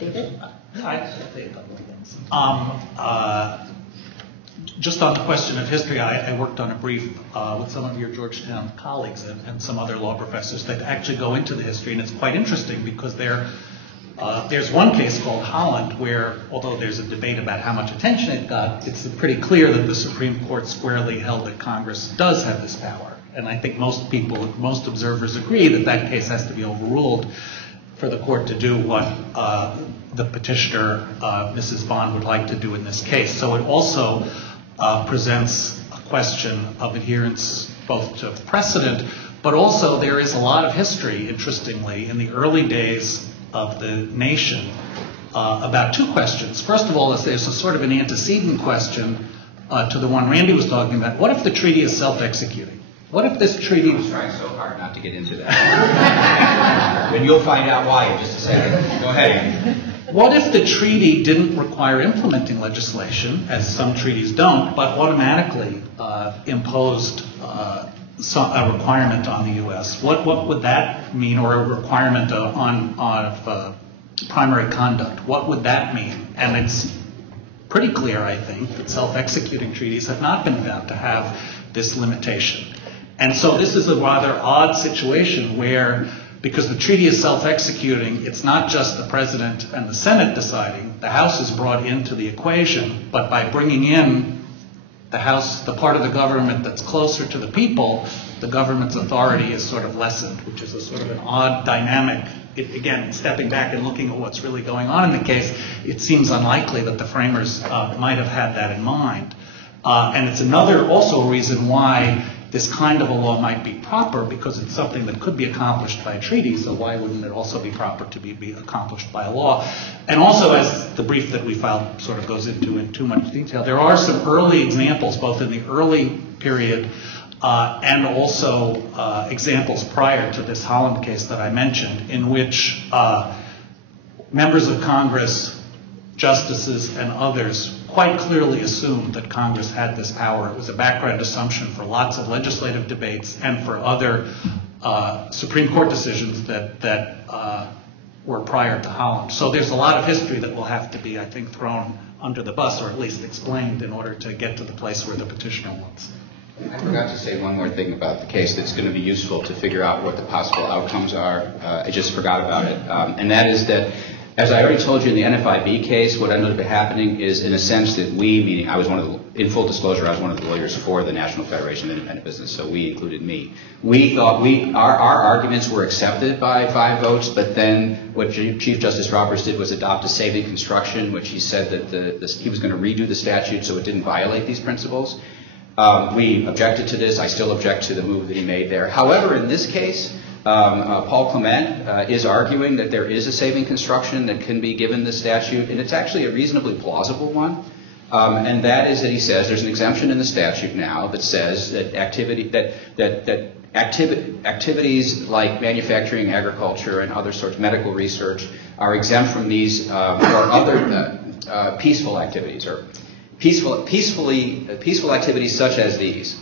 David? I'd say a couple of things. Just on the question of history, I worked on a brief with some of your Georgetown colleagues and some other law professors that actually go into the history, and it's quite interesting because there's one case called Holland where, although there's a debate about how much attention it got, it's pretty clear that the Supreme Court squarely held that Congress does have this power. And I think most observers agree that that case has to be overruled for the Court to do what the petitioner, Mrs. Bond, would like to do in this case. So it also presents a question of adherence both to precedent, but also there is a lot of history, interestingly, in the early days of the nation about two questions. First of all, there's a sort of an antecedent question to the one Randy was talking about. What if the treaty is self-executing? What if this treaty... I was trying so hard not to get into that. And you'll find out why in just a second. Go ahead. What if the treaty didn't require implementing legislation, as some treaties don't, but automatically imposed a requirement on the U.S.? What would that mean, or a requirement of primary conduct? What would that mean? And it's pretty clear, I think, that self-executing treaties have not been found to have this limitation. And so this is a rather odd situation where, because the treaty is self-executing, it's not just the President and the Senate deciding. The House is brought into the equation, but by bringing in the House, the part of the government that's closer to the people, the government's authority is sort of lessened, which is a sort of an odd dynamic. Again, stepping back and looking at what's really going on in the case, it seems unlikely that the framers might have had that in mind. And it's another also reason why this kind of a law might be proper, because it's something that could be accomplished by a treaty, so why wouldn't it also be proper to be accomplished by a law? And also, as the brief that we filed sort of goes into in too much detail, there are some early examples, both in the early period and also examples prior to this Holland case that I mentioned, in which members of Congress, justices, and others quite clearly assumed that Congress had this power. It was a background assumption for lots of legislative debates and for other Supreme Court decisions that were prior to Holland. So there's a lot of history that will have to be, I think, thrown under the bus, or at least explained, in order to get to the place where the petitioner wants. I forgot to say one more thing about the case that's going to be useful to figure out what the possible outcomes are. I just forgot about it. And that is that, as I already told you in the NFIB case, what ended up happening is, in a sense, that we, meaning I was in full disclosure, I was one of the lawyers for the National Federation of Independent Business, so we included me. We thought our arguments were accepted by 5 votes, but then what Chief Justice Roberts did was adopt a saving construction, which he said that he was going to redo the statute so it didn't violate these principles. We objected to this. I still object to the move that he made there. However, in this case, Paul Clement is arguing that there is a saving construction that can be given the statute, and it's actually a reasonably plausible one. And that is that he says there's an exemption in the statute now that says that activities like manufacturing, agriculture, and other sorts of medical research are exempt from these or other peaceful activities. peaceful activities such as these,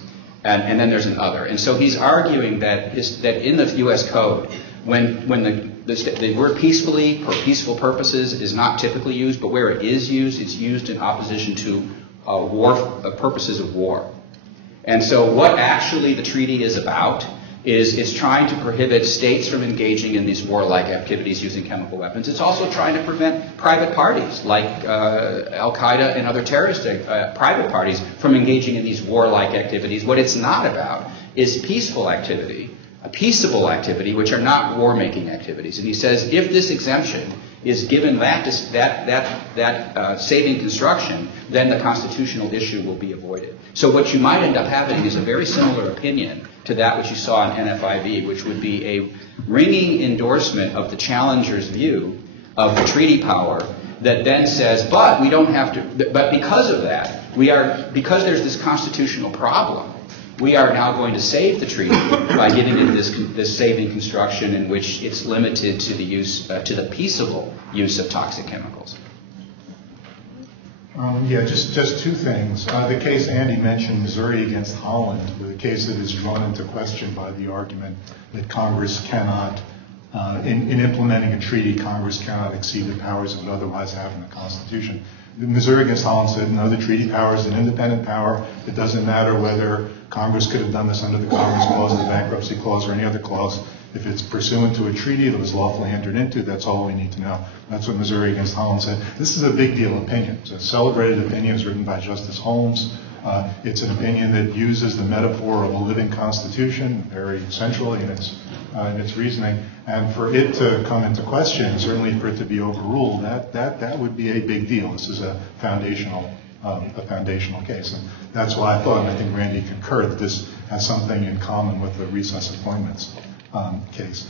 and then there's an other. And so he's arguing that in the U.S. Code, when the word peacefully for peaceful purposes is not typically used, but where it is used, it's used in opposition to purposes of war. And so what actually the treaty is about is it's trying to prohibit states from engaging in these warlike activities using chemical weapons. It's also trying to prevent private parties like Al-Qaeda and other terrorist private parties from engaging in these warlike activities. What it's not about is peaceful activity, a peaceable activity, which are not war-making activities. And he says if this exemption is given that saving construction, then the constitutional issue will be avoided. So what you might end up having is a very similar opinion to that which you saw in NFIB, which would be a ringing endorsement of the challenger's view of the treaty power that then says, but we don't have to, but because of that, because there's this constitutional problem, we are now going to save the treaty by giving it this saving construction in which it's limited to the use, to the peaceable use of toxic chemicals. Just two things. The case Andy mentioned, Missouri against Holland, the case that is drawn into question by the argument that Congress cannot, in implementing a treaty, Congress cannot exceed the powers it would otherwise have in the Constitution. Missouri against Holland said, no, the treaty power is an independent power. It doesn't matter whether Congress could have done this under the Commerce Clause or the Bankruptcy Clause or any other clause. If it's pursuant to a treaty that was lawfully entered into, that's all we need to know. That's what Missouri against Holland said. This is a big deal opinion. It's a celebrated opinion. It's written by Justice Holmes. It's an opinion that uses the metaphor of a living constitution very centrally in its reasoning. And for it to come into question, certainly for it to be overruled, that would be a big deal. This is a foundational case. And that's why I thought, and I think Randy concurred, that this has something in common with the recess appointments case.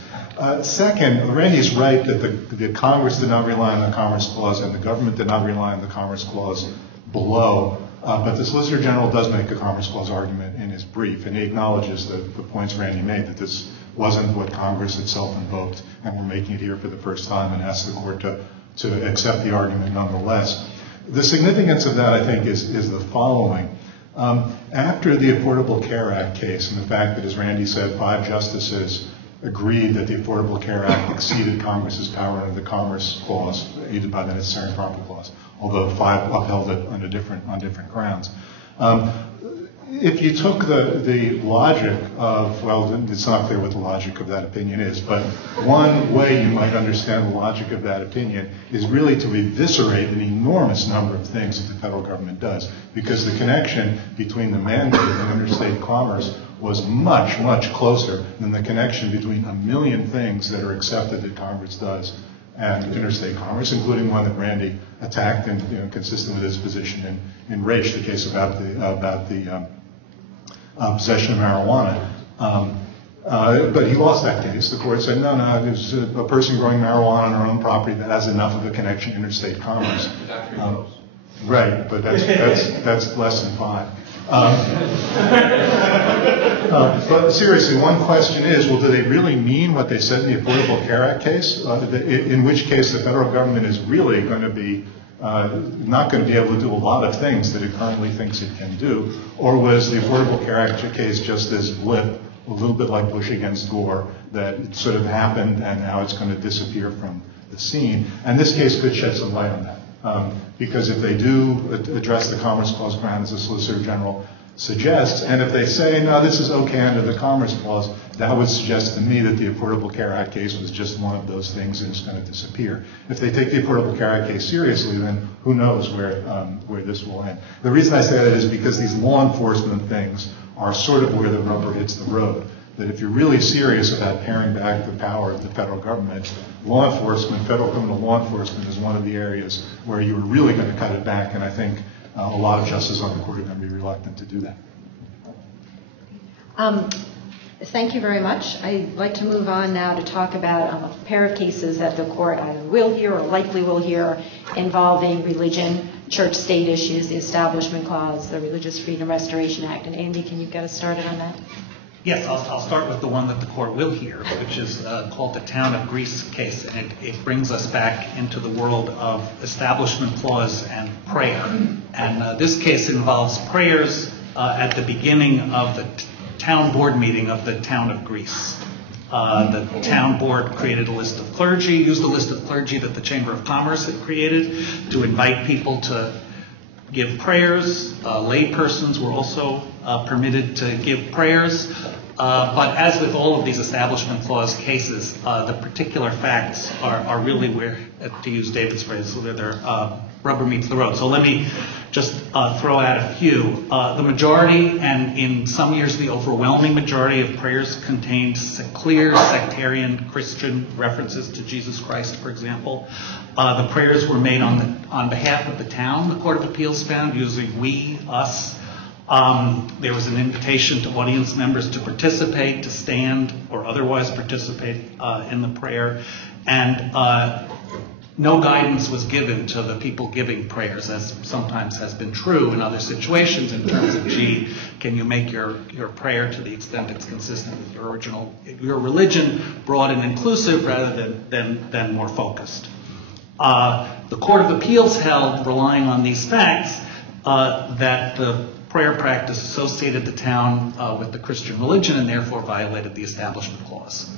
Second, Randy's right that the Congress did not rely on the Commerce Clause and the government did not rely on the Commerce Clause below. But the Solicitor General does make a Commerce Clause argument in his brief, and he acknowledges the points Randy made, that this wasn't what Congress itself invoked, and we're making it here for the first time, and asks the court to accept the argument nonetheless. The significance of that, I think, is the following. After the Affordable Care Act case, and the fact that, as Randy said, 5 justices agreed that the Affordable Care Act exceeded Congress's power under the Commerce Clause, aided by the Necessary and Proper Clause, although 5 upheld it on different grounds. If you took the logic of, well, it's not clear what the logic of that opinion is, but one way you might understand the logic of that opinion is really to eviscerate an enormous number of things that the federal government does, because the connection between the mandate and interstate commerce was much, much closer than the connection between a million things that are accepted that Congress does and interstate commerce, including one that Randy attacked and consistent with his position in Raich, the case about the possession of marijuana. But he lost that case. The court said, no, there's a person growing marijuana on her own property that has enough of a connection to interstate commerce. Right, but that's less than 5. But seriously, one question is, well, do they really mean what they said in the Affordable Care Act case? In which case the federal government is really going to be not going to be able to do a lot of things that it currently thinks it can do? Or was the Affordable Care Act case just this blip, a little bit like Bush against Gore, that it sort of happened and now it's going to disappear from the scene? And this case could shed some light on that. Because if they do address the Commerce Clause ground, as the Solicitor General suggests, and if they say, no, this is okay under the Commerce Clause, that would suggest to me that the Affordable Care Act case was just one of those things and it's going to disappear. If they take the Affordable Care Act case seriously, then who knows where this will end. The reason I say that is because these law enforcement things are sort of where the rubber hits the road. That if you're really serious about paring back the power of the federal government, law enforcement, federal criminal law enforcement is one of the areas where you're really going to cut it back, and I think a lot of justices on the court are going to be reluctant to do that. Thank you very much. I'd like to move on now to talk about a pair of cases that the court either will hear or likely will hear involving religion, church-state issues, the Establishment Clause, the Religious Freedom Restoration Act. And Andy, can you get us started on that? Yes, I'll start with the one that the court will hear, which is called the Town of Greece case, and it brings us back into the world of Establishment Clause and prayer. And this case involves prayers at the beginning of the town board meeting of the Town of Greece. The town board created a list of clergy, used a list of clergy that the Chamber of Commerce had created to invite people to give prayers. Lay persons were also permitted to give prayers. But as with all of these Establishment Clause cases, the particular facts are really where, to use David's phrase, where their rubber meets the road. So let me just throw out a few. The majority, and in some years the overwhelming majority of prayers contained clear sectarian Christian references to Jesus Christ, for example. The prayers were made on behalf of the town, the Court of Appeals found, using we, us. There was an invitation to audience members to participate, to stand, or otherwise participate in the prayer. And no guidance was given to the people giving prayers, as sometimes has been true in other situations, in terms of, gee, can you make your prayer to the extent it's consistent with your religion, broad and inclusive rather than more focused. The Court of Appeals held, relying on these facts, that the prayer practice associated the town with the Christian religion and therefore violated the Establishment Clause.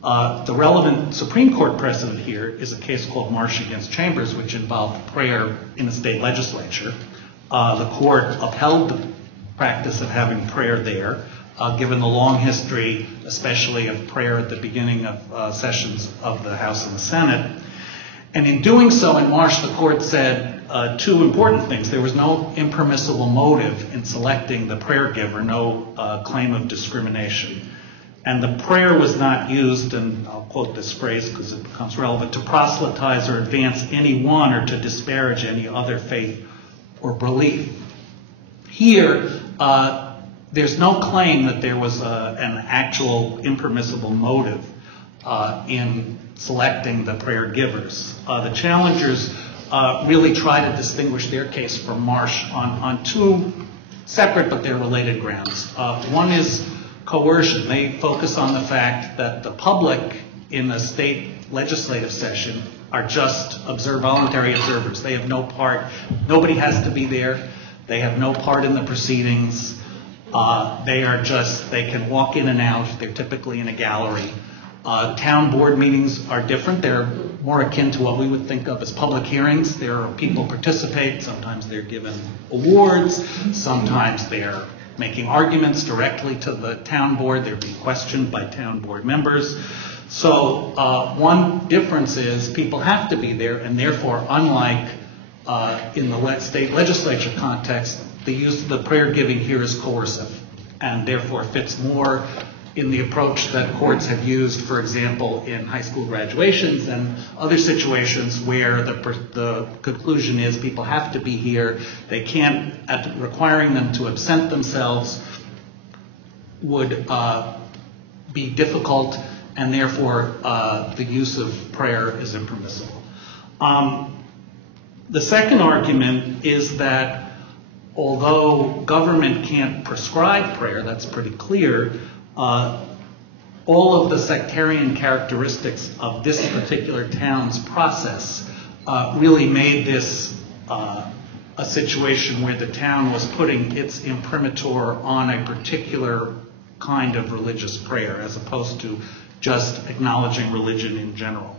The relevant Supreme Court precedent here is a case called Marsh against Chambers, which involved prayer in the state legislature. The court upheld the practice of having prayer there, given the long history, especially of prayer at the beginning of sessions of the House and the Senate. And in doing so, in Marsh, the court said two important things. There was no impermissible motive in selecting the prayer giver, no claim of discrimination. And the prayer was not used, and I'll quote this phrase because it becomes relevant, to proselytize or advance any one or to disparage any other faith or belief. Here, there's no claim that there was an actual impermissible motive in selecting the prayer givers. The challengers really try to distinguish their case from Marsh on two separate but they're related grounds. One is coercion. They focus on the fact that the public in a state legislative session are just voluntary observers. They have no part. Nobody has to be there. They have no part in the proceedings. They can walk in and out. They're typically in a gallery. Town board meetings are different. They're more akin to what we would think of as public hearings. There are people participate. Sometimes they're given awards. Sometimes they're making arguments directly to the town board. They're being questioned by town board members. So one difference is people have to be there, and therefore, unlike in the state legislature context, the use of the prayer giving here is coercive, and therefore fits more in the approach that courts have used, for example, in high school graduations and other situations where the conclusion is people have to be here. They can't, requiring them to absent themselves would be difficult, and therefore the use of prayer is impermissible. The second argument is that although government can't prescribe prayer, that's pretty clear, all of the sectarian characteristics of this particular town's process really made this a situation where the town was putting its imprimatur on a particular kind of religious prayer as opposed to just acknowledging religion in general.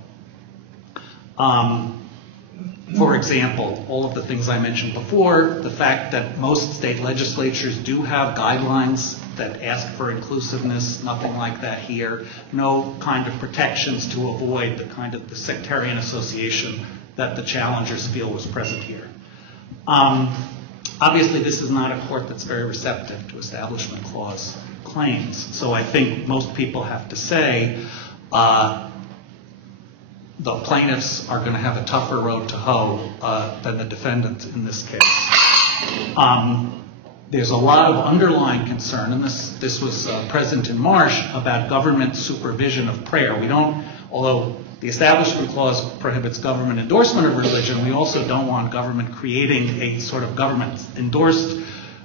For example, all of the things I mentioned before, the fact that most state legislatures do have guidelines that ask for inclusiveness, nothing like that here. No kind of protections to avoid the kind of the sectarian association that the challengers feel was present here. Obviously, this is not a court that's very receptive to Establishment Clause claims. So I think most people have to say the plaintiffs are going to have a tougher road to hoe than the defendants in this case. There's a lot of underlying concern, and this was present in Marsh, about government supervision of prayer. We don't, although the Establishment Clause prohibits government endorsement of religion, we also don't want government creating a sort of government-endorsed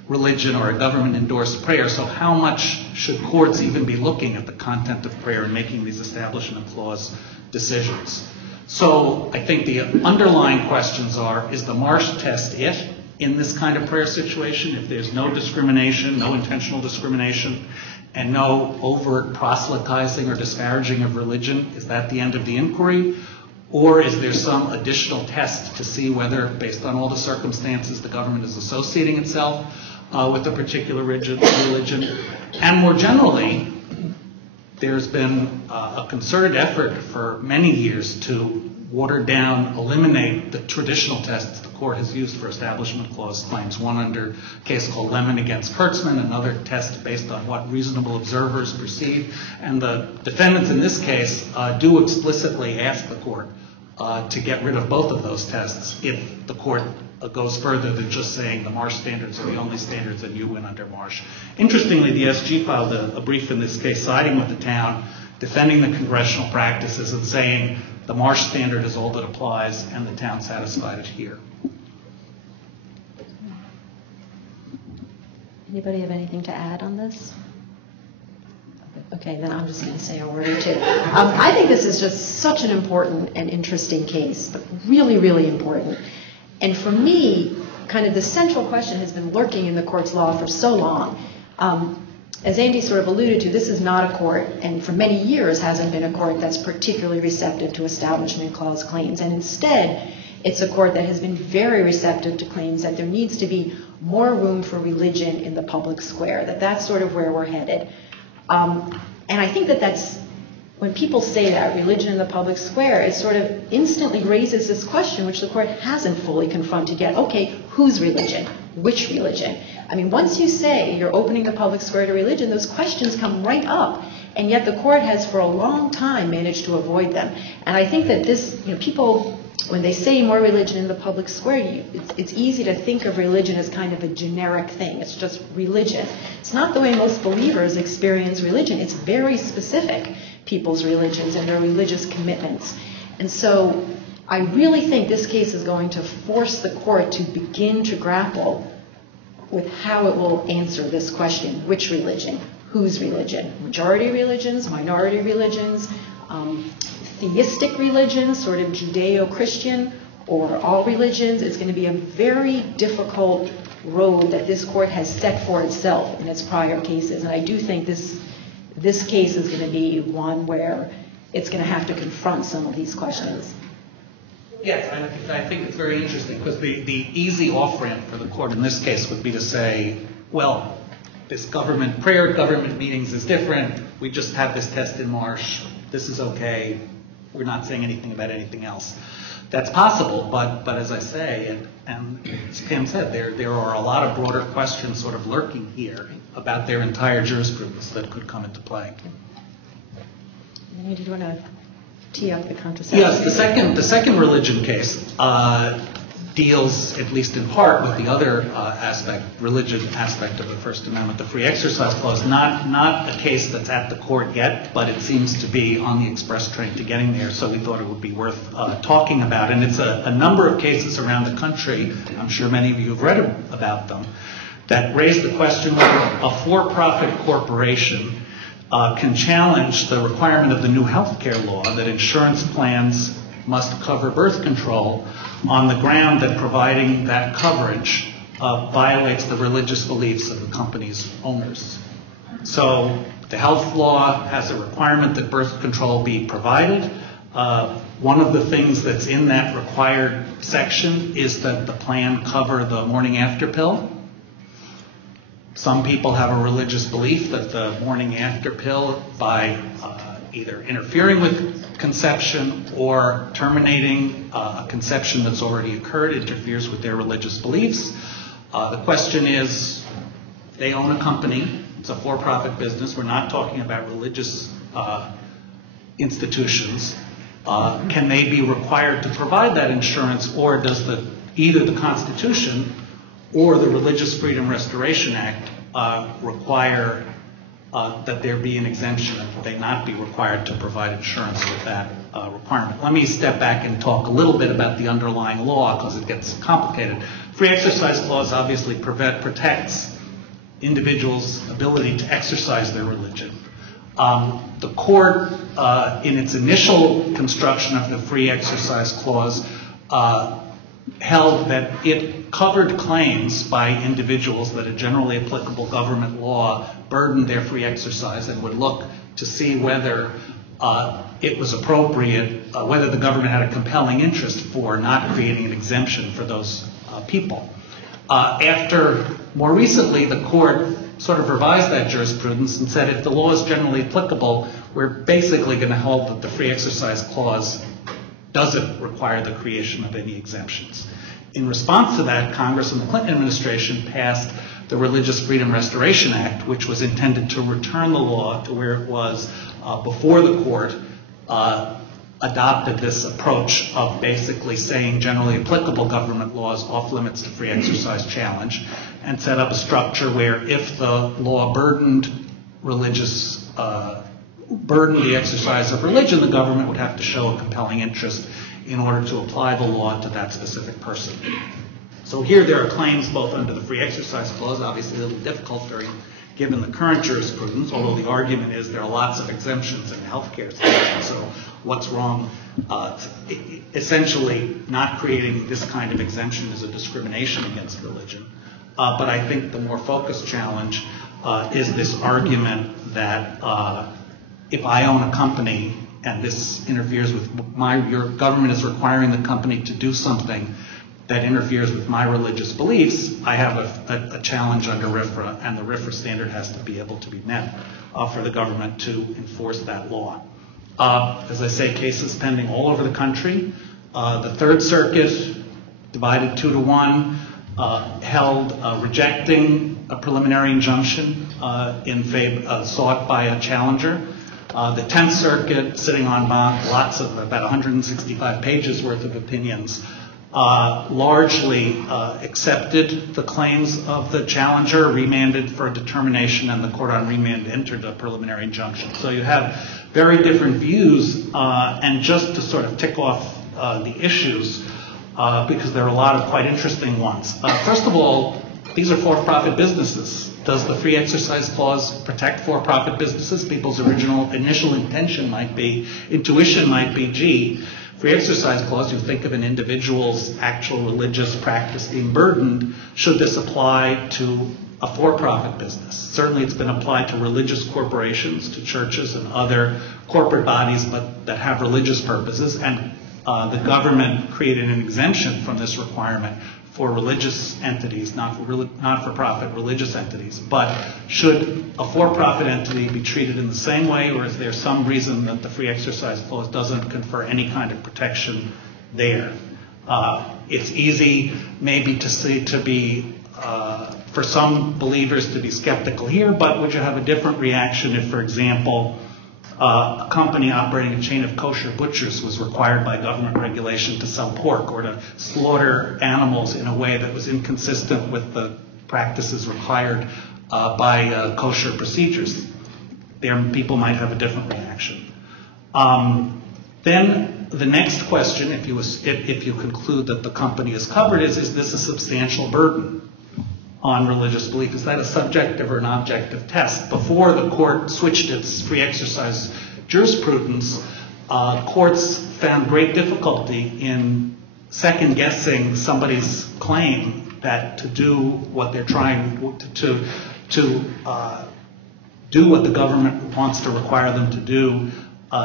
religion or a government-endorsed prayer. So how much should courts even be looking at the content of prayer and making these Establishment Clause decisions? So I think the underlying questions are, is the Marsh test it in this kind of prayer situation? If there's no discrimination, no intentional discrimination, and no overt proselytizing or disparaging of religion, is that the end of the inquiry? Or is there some additional test to see whether, based on all the circumstances, the government is associating itself with a particular religion? And more generally, there's been a concerted effort for many years to water down, eliminate the traditional tests the court has used for Establishment Clause claims. One under a case called Lemon against Kurtzman, another test based on what reasonable observers perceive. And the defendants in this case do explicitly ask the court to get rid of both of those tests if the court goes further than just saying the Marsh standards are the only standards and you win under Marsh. Interestingly, the SG filed a brief in this case siding with the town, defending the congressional practices and saying the Marsh standard is all that applies and the town satisfied it here. Anybody have anything to add on this? Okay, then I'm just going to say a word or two. I think this is just such an important and interesting case, but really, really important. And for me, kind of the central question has been lurking in the court's law for so long. As Andy sort of alluded to, this is not a court, and for many years hasn't been a court that's particularly receptive to Establishment Clause claims. And instead, it's a court that has been very receptive to claims that there needs to be more room for religion in the public square, that's sort of where we're headed. And I think that's, when people say that, religion in the public square, it sort of instantly raises this question, which the court hasn't fully confronted yet. Okay, whose religion? Which religion? I mean, once you say you're opening the public square to religion, those questions come right up. And yet the court has for a long time managed to avoid them. And I think that this, people, when they say more religion in the public square, it's easy to think of religion as kind of a generic thing. It's just religion. It's not the way most believers experience religion. It's very specific, people's religions and their religious commitments. And so I really think this case is going to force the court to begin to grapple with how it will answer this question: which religion? Whose religion? Majority religions, minority religions, theistic religions, sort of Judeo-Christian, or all religions. It's going to be a very difficult road that this court has set for itself in its prior cases. And I do think this case is going to be one where it's going to have to confront some of these questions. Yes, I think it's very interesting because the easy off-ramp for the court in this case would be to say, well, this government meetings is different. We just have this test in Marsh. This is okay. We're not saying anything about anything else. That's possible, but as I say, and as Pam said, there are a lot of broader questions sort of lurking here about their entire jurisprudence that could come into play. Did you want to tee up the contraception? Yes, the second religion case deals, at least in part, with the other religion aspect of the First Amendment, the Free Exercise Clause. Not a case that's at the court yet, but it seems to be on the express train to getting there, so we thought it would be worth talking about. And it's a number of cases around the country, I'm sure many of you have read about them, that raise the question whether a for-profit corporation can challenge the requirement of the new health care law that insurance plans must cover birth control on the ground that providing that coverage violates the religious beliefs of the company's owners. So the health law has a requirement that birth control be provided. One of the things that's in that required section is that the plan cover the morning after pill. Some people have a religious belief that the morning after pill, by either interfering with conception or terminating a conception that's already occurred, interferes with their religious beliefs. The question is, they own a company. It's a for-profit business. We're not talking about religious institutions. Can they be required to provide that insurance, or does either the Constitution or the Religious Freedom Restoration Act require that there be an exemption and they not be required to provide insurance with that requirement? Let me step back and talk a little bit about the underlying law because it gets complicated. Free Exercise Clause obviously protects individuals' ability to exercise their religion. The court, in its initial construction of the Free Exercise Clause, held that it covered claims by individuals that a generally applicable government law burdened their free exercise, and would look to see whether it was appropriate, whether the government had a compelling interest for not creating an exemption for those people. After more recently, the court sort of revised that jurisprudence and said if the law is generally applicable, we're basically going to hold that the Free Exercise Clause doesn't require the creation of any exemptions. In response to that, Congress and the Clinton administration passed the Religious Freedom Restoration Act, which was intended to return the law to where it was before the court adopted this approach of basically saying generally applicable government laws off limits to free exercise challenge, and set up a structure where if the law burdened the exercise of religion, the government would have to show a compelling interest in order to apply the law to that specific person. So here there are claims both under the Free Exercise Clause, obviously a little difficult given the current jurisprudence, although the argument is there are lots of exemptions in the healthcare system, so what's wrong? Essentially, not creating this kind of exemption is a discrimination against religion. But I think the more focused challenge is this argument that if I own a company and this interferes with your government is requiring the company to do something that interferes with my religious beliefs, I have a challenge under RFRA, and the RFRA standard has to be able to be met for the government to enforce that law. As I say, cases pending all over the country. The Third Circuit, divided 2-1, held rejecting a preliminary injunction in favor sought by a challenger. The 10th Circuit, sitting on lots of about 165 pages worth of opinions, largely accepted the claims of the challenger, remanded for a determination, and the court on remand entered a preliminary injunction. So you have very different views, and just to sort of tick off the issues, because there are a lot of quite interesting ones. First of all, these are for-profit businesses. Does the Free Exercise Clause protect for-profit businesses? People's initial intuition might be, gee, Free Exercise Clause, you think of an individual's actual religious practice being burdened. Should this apply to a for-profit business? Certainly it's been applied to religious corporations, to churches and other corporate bodies that have religious purposes, and the government created an exemption from this requirement for religious entities, not-for-profit religious entities. But should a for-profit entity be treated in the same way, or is there some reason that the Free Exercise Clause doesn't confer any kind of protection there? It's easy maybe for some believers to be skeptical here, but would you have a different reaction if, for example, a company operating a chain of kosher butchers was required by government regulation to sell pork or to slaughter animals in a way that was inconsistent with the practices required by kosher procedures? There, people might have a different reaction. Then the next question, if you conclude that the company is covered, is this a substantial burden on religious belief? Is that a subjective or an objective test? Before the court switched its free exercise jurisprudence, courts found great difficulty in second-guessing somebody's claim that to do what they're trying to do what the government wants to require them to do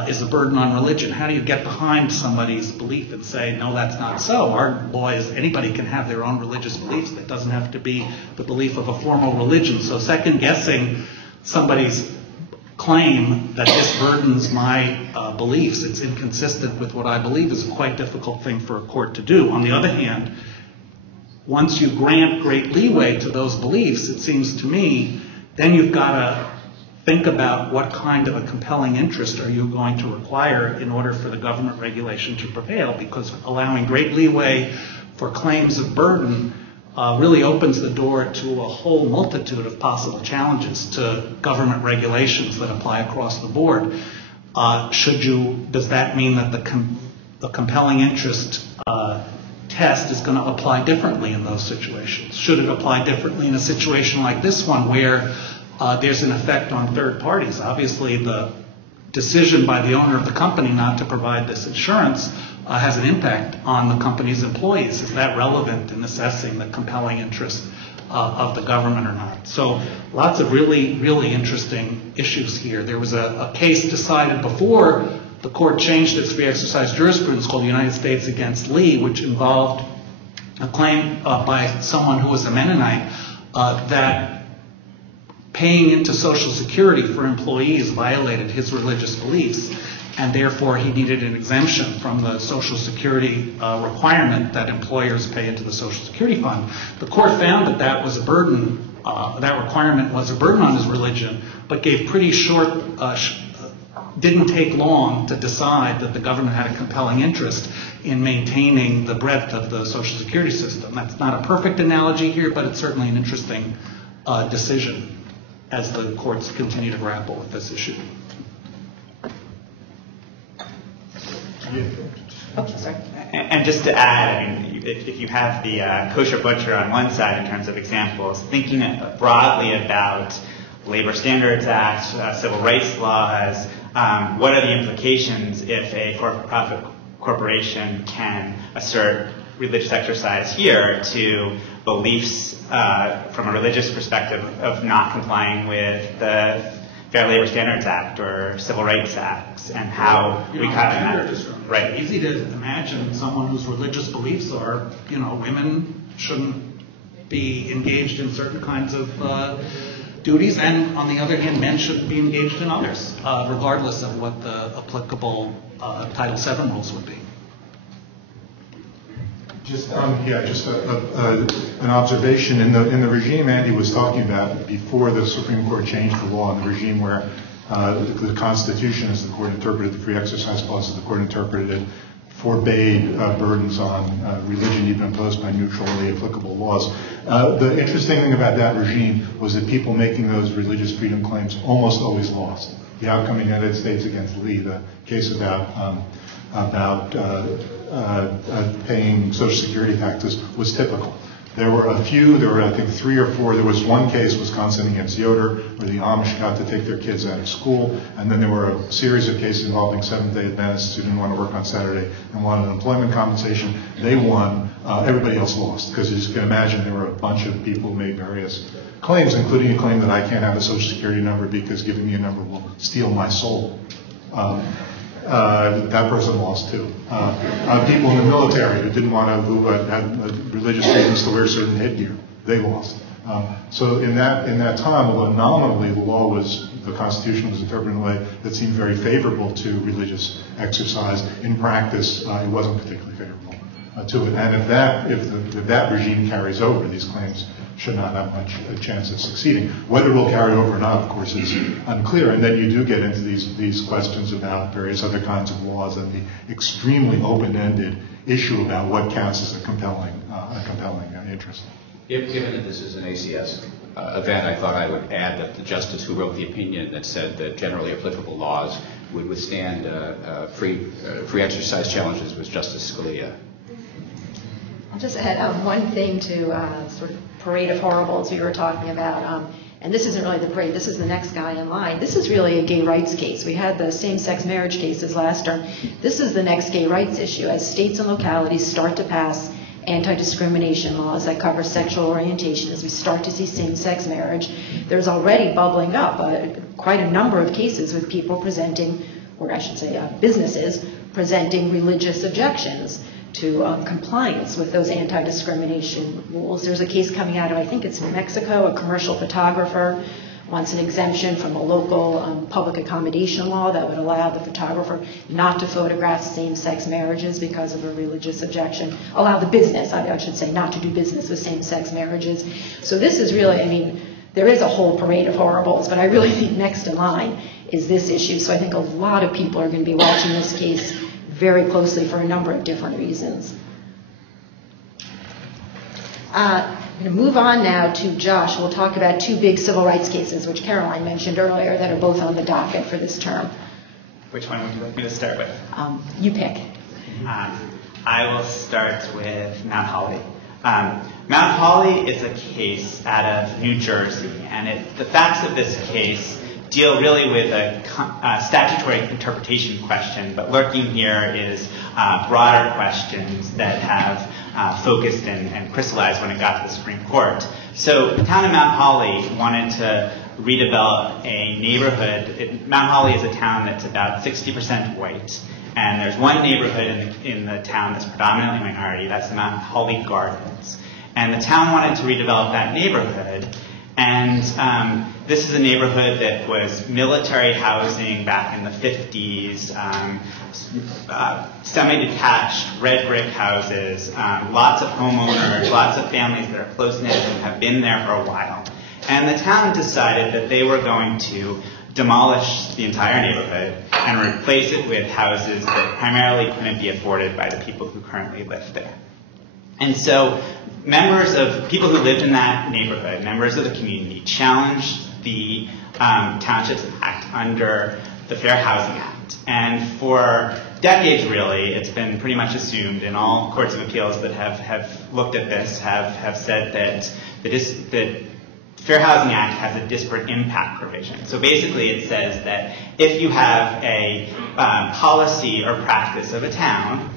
is a burden on religion. How do you get behind somebody's belief and say, no, that's not so? Our law is anybody can have their own religious beliefs. That doesn't have to be the belief of a formal religion. So second-guessing somebody's claim that this burdens my beliefs, it's inconsistent with what I believe, is a quite difficult thing for a court to do. On the other hand, once you grant great leeway to those beliefs, it seems to me, then you've got to think about what kind of a compelling interest are you going to require in order for the government regulation to prevail, because allowing great leeway for claims of burden really opens the door to a whole multitude of possible challenges to government regulations that apply across the board. Does that mean that the compelling interest test is going to apply differently in those situations. Should it apply differently in a situation like this one where there's an effect on third parties? Obviously, the decision by the owner of the company not to provide this insurance has an impact on the company's employees. Is that relevant in assessing the compelling interest of the government or not? So lots of really, really interesting issues here. There was a case decided before the court changed its free exercise jurisprudence called the United States against Lee, which involved a claim by someone who was a Mennonite that paying into Social Security for employees violated his religious beliefs, and therefore he needed an exemption from the Social Security requirement that employers pay into the Social Security fund. The court found that that was a burden, that requirement was a burden on his religion, but gave pretty short, didn't take long to decide that the government had a compelling interest in maintaining the breadth of the Social Security system. That's not a perfect analogy here, but it's certainly an interesting decision as the courts continue to grapple with this issue. Okay, sorry. And just to add, I mean, if you have the kosher butcher on one side in terms of examples, thinking broadly about Labor Standards Act, civil rights laws, what are the implications if a for-profit corporation can assert religious exercise here to beliefs from a religious perspective of not complying with the Fair Labor Standards Act or Civil Rights Acts, and how we cut that. Right. It's easy to imagine someone whose religious beliefs are, women shouldn't be engaged in certain kinds of duties, and on the other hand, men shouldn't be engaged in others, regardless of what the applicable Title VII rules would be. Just an observation in the regime Andy was talking about before the Supreme Court changed the law, in the regime where the Constitution, as the court interpreted the Free Exercise Clause, as the court interpreted it, forbade burdens on religion even imposed by neutrally applicable laws. The interesting thing about that regime was that people making those religious freedom claims almost always lost. The outcome in the United States against Lee, the case about paying Social Security taxes, was typical. There were a few, I think 3 or 4. There was one case, Wisconsin against Yoder, where the Amish got to take their kids out of school, and then there were a series of cases involving Seventh-day Adventists who didn't want to work on Saturday and wanted employment compensation. They won. Everybody else lost, because as you can imagine, there were a bunch of people who made various claims, including a claim that I can't have a Social Security number because giving me a number will steal my soul. That person lost too. People in the military who didn't want to, who had religious reasons to wear certain headgear, they lost. So in that time, although nominally the Constitution was interpreted in a way that seemed very favorable to religious exercise, in practice it wasn't particularly favorable to it. And if that regime carries over, these claims should not have much chance of succeeding. Whether it will carry over or not, of course, is unclear. And then you do get into these questions about various other kinds of laws and the extremely open-ended issue about what counts as a compelling interest. Given that this is an ACS event, I thought I would add that the justice who wrote the opinion that said that generally applicable laws would withstand free exercise challenges was Justice Scalia. I'll just add one thing to sort of parade of horribles we were talking about. And this isn't really the parade. This is the next guy in line. This is really a gay rights case. We had the same-sex marriage cases last term. This is the next gay rights issue. As states and localities start to pass anti-discrimination laws that cover sexual orientation, as we start to see same-sex marriage, there's already bubbling up quite a number of cases with people presenting, or I should say businesses, presenting religious objections to compliance with those anti-discrimination rules. There's a case coming out of, I think it's New Mexico, a commercial photographer wants an exemption from a local public accommodation law that would allow the photographer not to photograph same-sex marriages because of a religious objection, allow the business, I should say, not to do business with same-sex marriages. So this is really, there is a whole parade of horribles, but I really think next in line is this issue. So I think a lot of people are going to be watching this case very closely for a number of different reasons. I'm going to move on now to Josh. We'll talk about 2 big civil rights cases, which Caroline mentioned earlier, that are both on the docket for this term. Which one would you like me to start with? You pick. I will start with Mount Holly. Mount Holly is a case out of New Jersey, and the facts of this case deal really with a statutory interpretation question, but lurking here is broader questions that have focused and crystallized when it got to the Supreme Court. So the town of Mount Holly wanted to redevelop a neighborhood. Mount Holly is a town that's about 60% white, and there's one neighborhood in the town that's predominantly minority. That's the Mount Holly Gardens. And the town wanted to redevelop that neighborhood. And this is a neighborhood that was military housing back in the 50s, semi-detached red brick houses, lots of homeowners, lots of families that are close-knit and have been there for a while. And the town decided that they were going to demolish the entire neighborhood and replace it with houses that primarily couldn't be afforded by the people who currently live there. And so people who lived in that neighborhood, members of the community, challenged the Township's Act under the Fair Housing Act. And for decades, really, it's been pretty much assumed, and all courts of appeals that have looked at this have said that the Fair Housing Act has a disparate impact provision. So basically it says that if you have a policy or practice of a town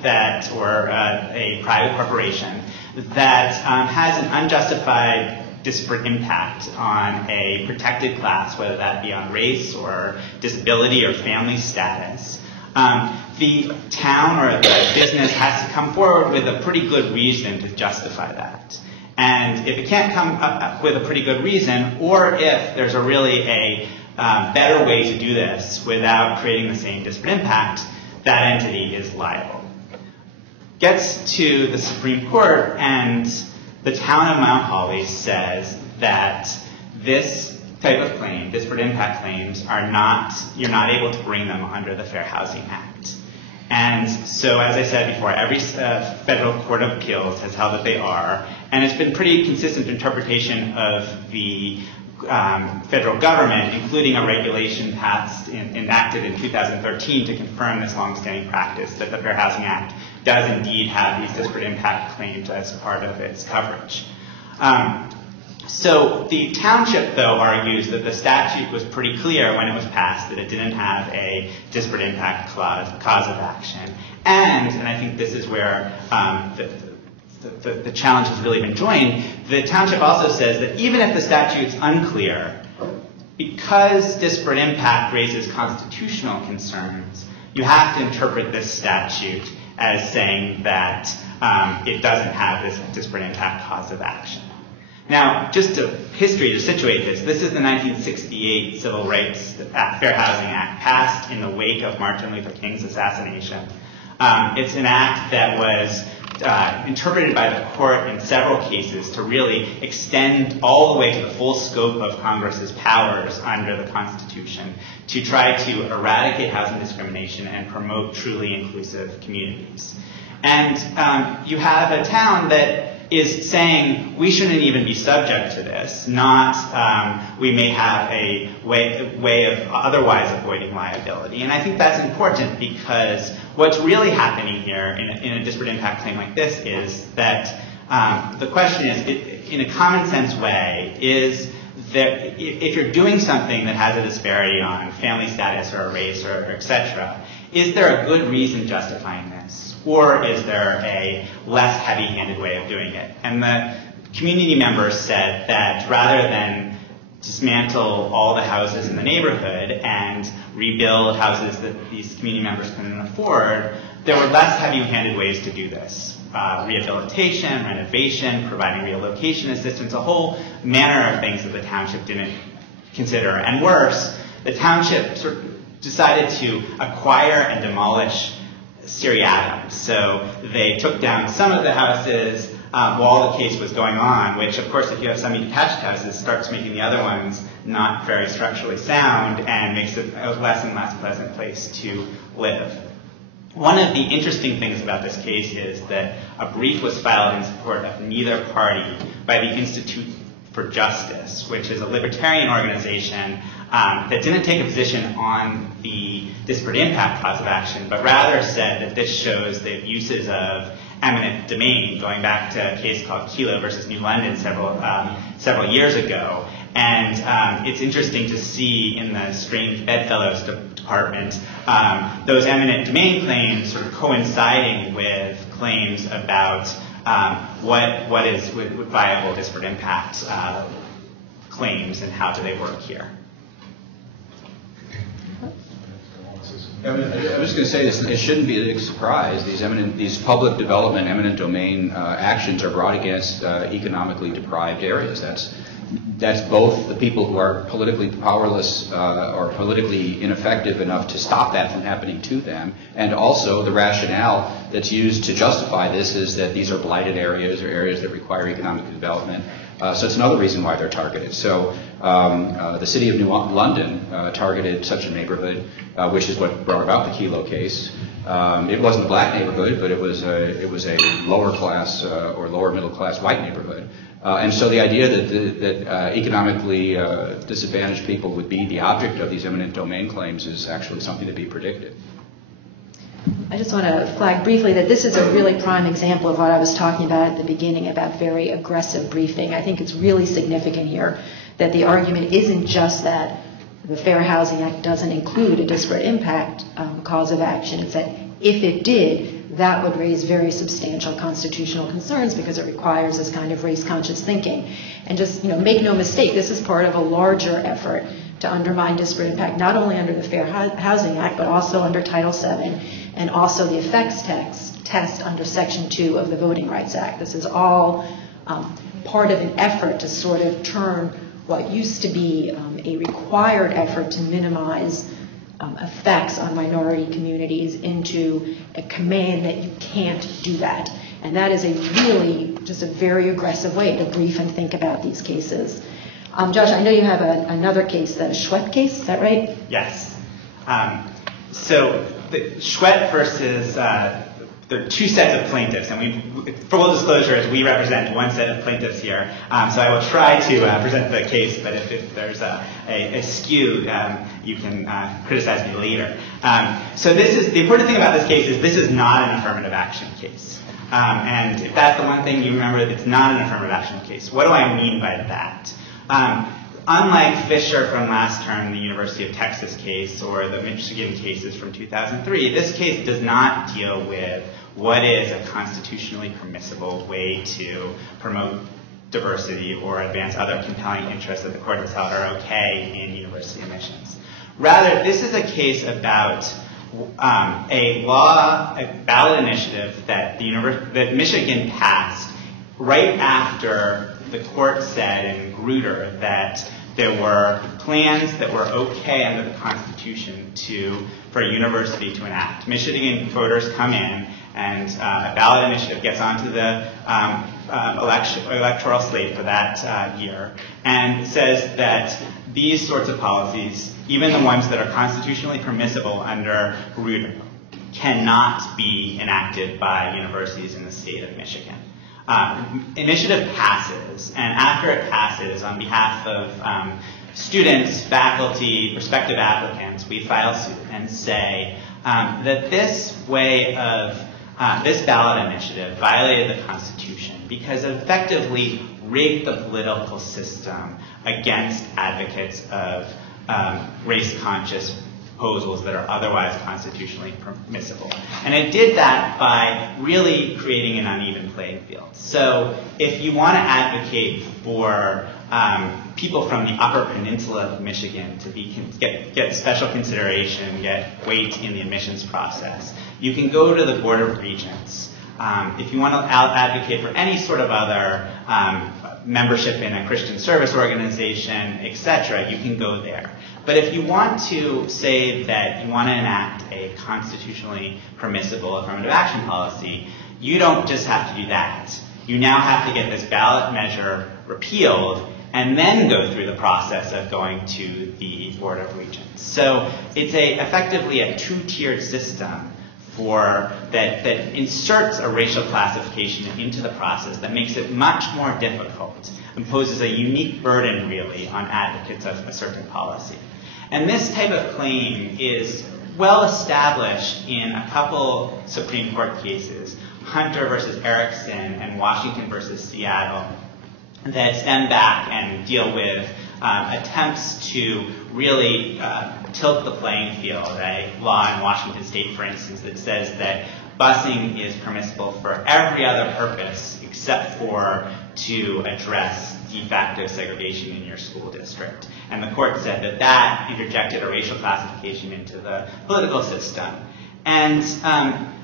or a private corporation that has an unjustified disparate impact on a protected class, whether that be on race or disability or family status, the town or the business has to come forward with a pretty good reason to justify that. And if it can't come up with a pretty good reason, or if there's a better way to do this without creating the same disparate impact, that entity is liable. Gets to the Supreme Court, and the town of Mount Holly says that this type of claim, disparate impact claims, you're not able to bring them under the Fair Housing Act. And so, as I said before, every federal court of appeals has held that they are, and it's been pretty consistent interpretation of the federal government, including a regulation enacted in 2013 to confirm this longstanding practice that the Fair Housing Act does indeed have these disparate impact claims as part of its coverage. So the township, though, argues that the statute was pretty clear when it was passed that it didn't have a disparate impact cause of action. And I think this is where the challenge has really been joined, the township also says that even if the statute's unclear, because disparate impact raises constitutional concerns, you have to interpret this statute as saying that it doesn't have this disparate impact cause of action. Now, just history to situate this is the 1968 Civil Rights Fair Housing Act passed in the wake of Martin Luther King's assassination. It's an act that was interpreted by the court in several cases to really extend all the way to the full scope of Congress's powers under the Constitution to try to eradicate housing discrimination and promote truly inclusive communities. And you have a town that is saying we shouldn't even be subject to this, not we may have a way of otherwise avoiding liability. And I think that's important because what's really happening here in a disparate impact claim like this is that the question is, in a common sense way, is that if you're doing something that has a disparity on family status or race or et cetera, is there a good reason justifying this? Or is there a less heavy-handed way of doing it? And the community members said that rather than dismantle all the houses in the neighborhood and rebuild houses that these community members couldn't afford, there were less heavy-handed ways to do this. Rehabilitation, renovation, providing relocation assistance, a whole manner of things that the township didn't consider. And worse, the township sort of decided to acquire and demolish seriatim. So they took down some of the houses while the case was going on, which, of course, if you have semi-detached houses, starts making the other ones not very structurally sound and makes it a less and less pleasant place to live. One of the interesting things about this case is that a brief was filed in support of neither party by the Institute for Justice, which is a libertarian organization that didn't take a position on the disparate impact cause of action, but rather said that this shows the uses of eminent domain, going back to a case called Kelo versus New London several years ago. And it's interesting to see in the strange bedfellows department those eminent domain claims sort of coinciding with claims about what is viable disparate impact claims and how do they work here. I was going to say this: it shouldn't be a surprise. These public development, eminent domain actions are brought against economically deprived areas. That's both the people who are politically powerless or politically ineffective enough to stop that from happening to them, and also the rationale that's used to justify this is that these are blighted areas or areas that require economic development. So it's another reason why they're targeted. So the city of New London targeted such a neighborhood, which is what brought about the Kelo case. It wasn't a black neighborhood, but it was a lower class or lower middle class white neighborhood. And so the idea that economically disadvantaged people would be the object of these eminent domain claims is actually something to be predicted. I just want to flag briefly that this is a really prime example of what I was talking about at the beginning about very aggressive briefing. I think it's really significant here that the argument isn't just that the Fair Housing Act doesn't include a disparate impact cause of action. It's that if it did, that would raise very substantial constitutional concerns because it requires this kind of race-conscious thinking. And just, make no mistake, this is part of a larger effort to undermine disparate impact, not only under the Fair Housing Act, but also under Title VII, and also the effects test under Section 2 of the Voting Rights Act. This is all part of an effort to sort of turn what used to be a required effort to minimize effects on minority communities into a command that you can't do that. And that is a really just a very aggressive way to brief and think about these cases. Josh, I know you have another case, the Schwett case, is that right? Yes. So the Schwett versus, there are two sets of plaintiffs, and full disclosure is we represent one set of plaintiffs here. So I will try to present the case, but if there's a skew, you can criticize me later. So the important thing about this case is this is not an affirmative action case. And if that's the one thing you remember, it's not an affirmative action case. What do I mean by that? Unlike Fisher from last term, the University of Texas case, or the Michigan cases from 2003, this case does not deal with what is a constitutionally permissible way to promote diversity or advance other compelling interests that the court has held are okay in university admissions. Rather, this is a case about a ballot initiative that that Michigan passed right after the court said in Grutter that there were plans that were okay under the Constitution for a university to enact. Michigan voters come in, and a ballot initiative gets onto the electoral slate for that year, and says that these sorts of policies, even the ones that are constitutionally permissible under Grutter, cannot be enacted by universities in the state of Michigan. Initiative passes, and after it passes, on behalf of students, faculty, prospective applicants, we file suit and say that this way of this ballot initiative violated the Constitution because it effectively rigged the political system against advocates of race-conscious proposals that are otherwise constitutionally permissible. And it did that by really creating an uneven playing field. So if you want to advocate for people from the Upper Peninsula of Michigan to get special consideration, get weight in the admissions process, you can go to the Board of Regents. If you want to advocate for any sort of other membership in a Christian service organization, etc., you can go there. But if you want to say that you want to enact a constitutionally permissible affirmative action policy, you don't just have to do that. You now have to get this ballot measure repealed and then go through the process of going to the Board of Regents. So it's effectively a two-tiered system that inserts a racial classification into the process that makes it much more difficult, imposes a unique burden, really, on advocates of a certain policy. And this type of claim is well established in a couple Supreme Court cases, Hunter versus Erickson and Washington versus Seattle, that stand back and deal with attempts to really tilt the playing field. A law in Washington State, for instance, that says that busing is permissible for every other purpose except for to address de facto segregation in your school district. And the court said that that interjected a racial classification into the political system. And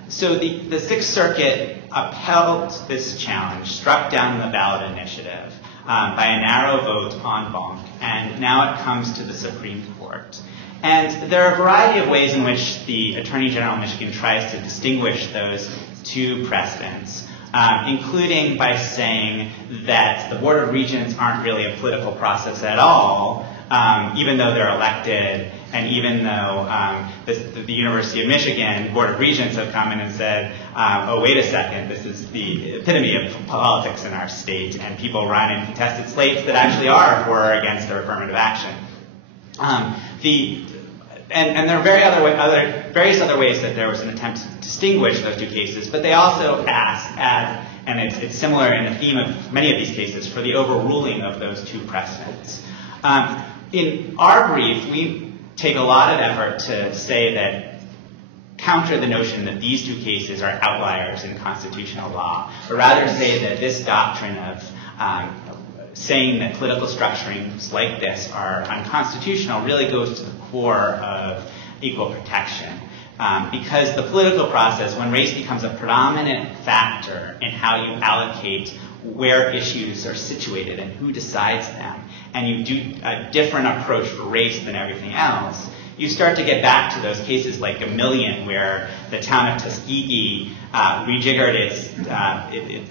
so the Sixth Circuit upheld this challenge, struck down the ballot initiative by a narrow vote en banc, and now it comes to the Supreme Court. And there are a variety of ways in which the Attorney General of Michigan tries to distinguish those two precedents, including by saying that the Board of Regents aren't really a political process at all, even though they're elected, and even though the University of Michigan Board of Regents have come in and said, oh, wait a second, this is the epitome of politics in our state, and people run in contested slates that actually are for or against their affirmative action. And there are various other ways that there was an attempt to distinguish those two cases, but they also add, and it's similar in the theme of many of these cases, for the overruling of those two precedents. In our brief, we take a lot of effort to say that, counter the notion that these two cases are outliers in constitutional law, but rather say that this doctrine of saying that political structurings like this are unconstitutional really goes to the core of equal protection. Because the political process, when race becomes a predominant factor in how you allocate where issues are situated and who decides them, and you do a different approach for race than everything else, you start to get back to those cases like Million, where the town of Tuskegee rejiggered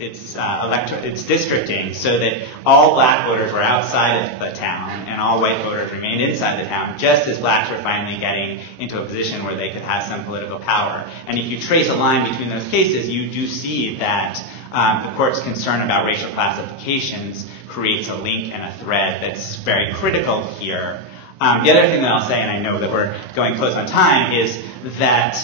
its districting so that all black voters were outside of the town and all white voters remained inside the town, just as blacks were finally getting into a position where they could have some political power. And if you trace a line between those cases, you do see that the court's concern about racial classifications creates a link and a thread that's very critical here. The other thing that I'll say, and I know that we're going close on time, is that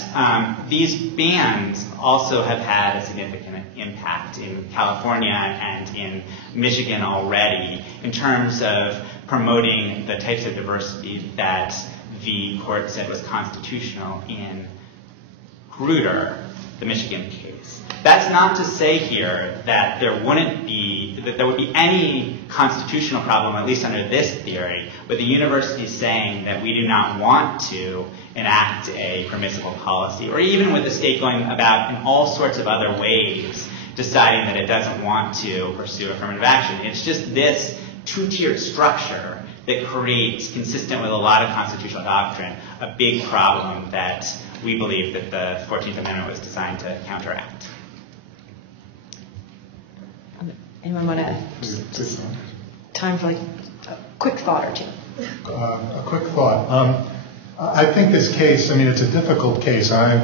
these bans also have had a significant impact in California and in Michigan already in terms of promoting the types of diversity that the court said was constitutional in Grutter, the Michigan case. That's not to say here that there would be any constitutional problem, at least under this theory, with the university saying that we do not want to enact a permissible policy, or even with the state going about in all sorts of other ways deciding that it doesn't want to pursue affirmative action. It's just this two-tiered structure that creates, consistent with a lot of constitutional doctrine, a big problem that we believe that the 14th Amendment was designed to counteract. Anyone want to just time for like a quick thought or two? A quick thought. I think this case, I mean, it's a difficult case. I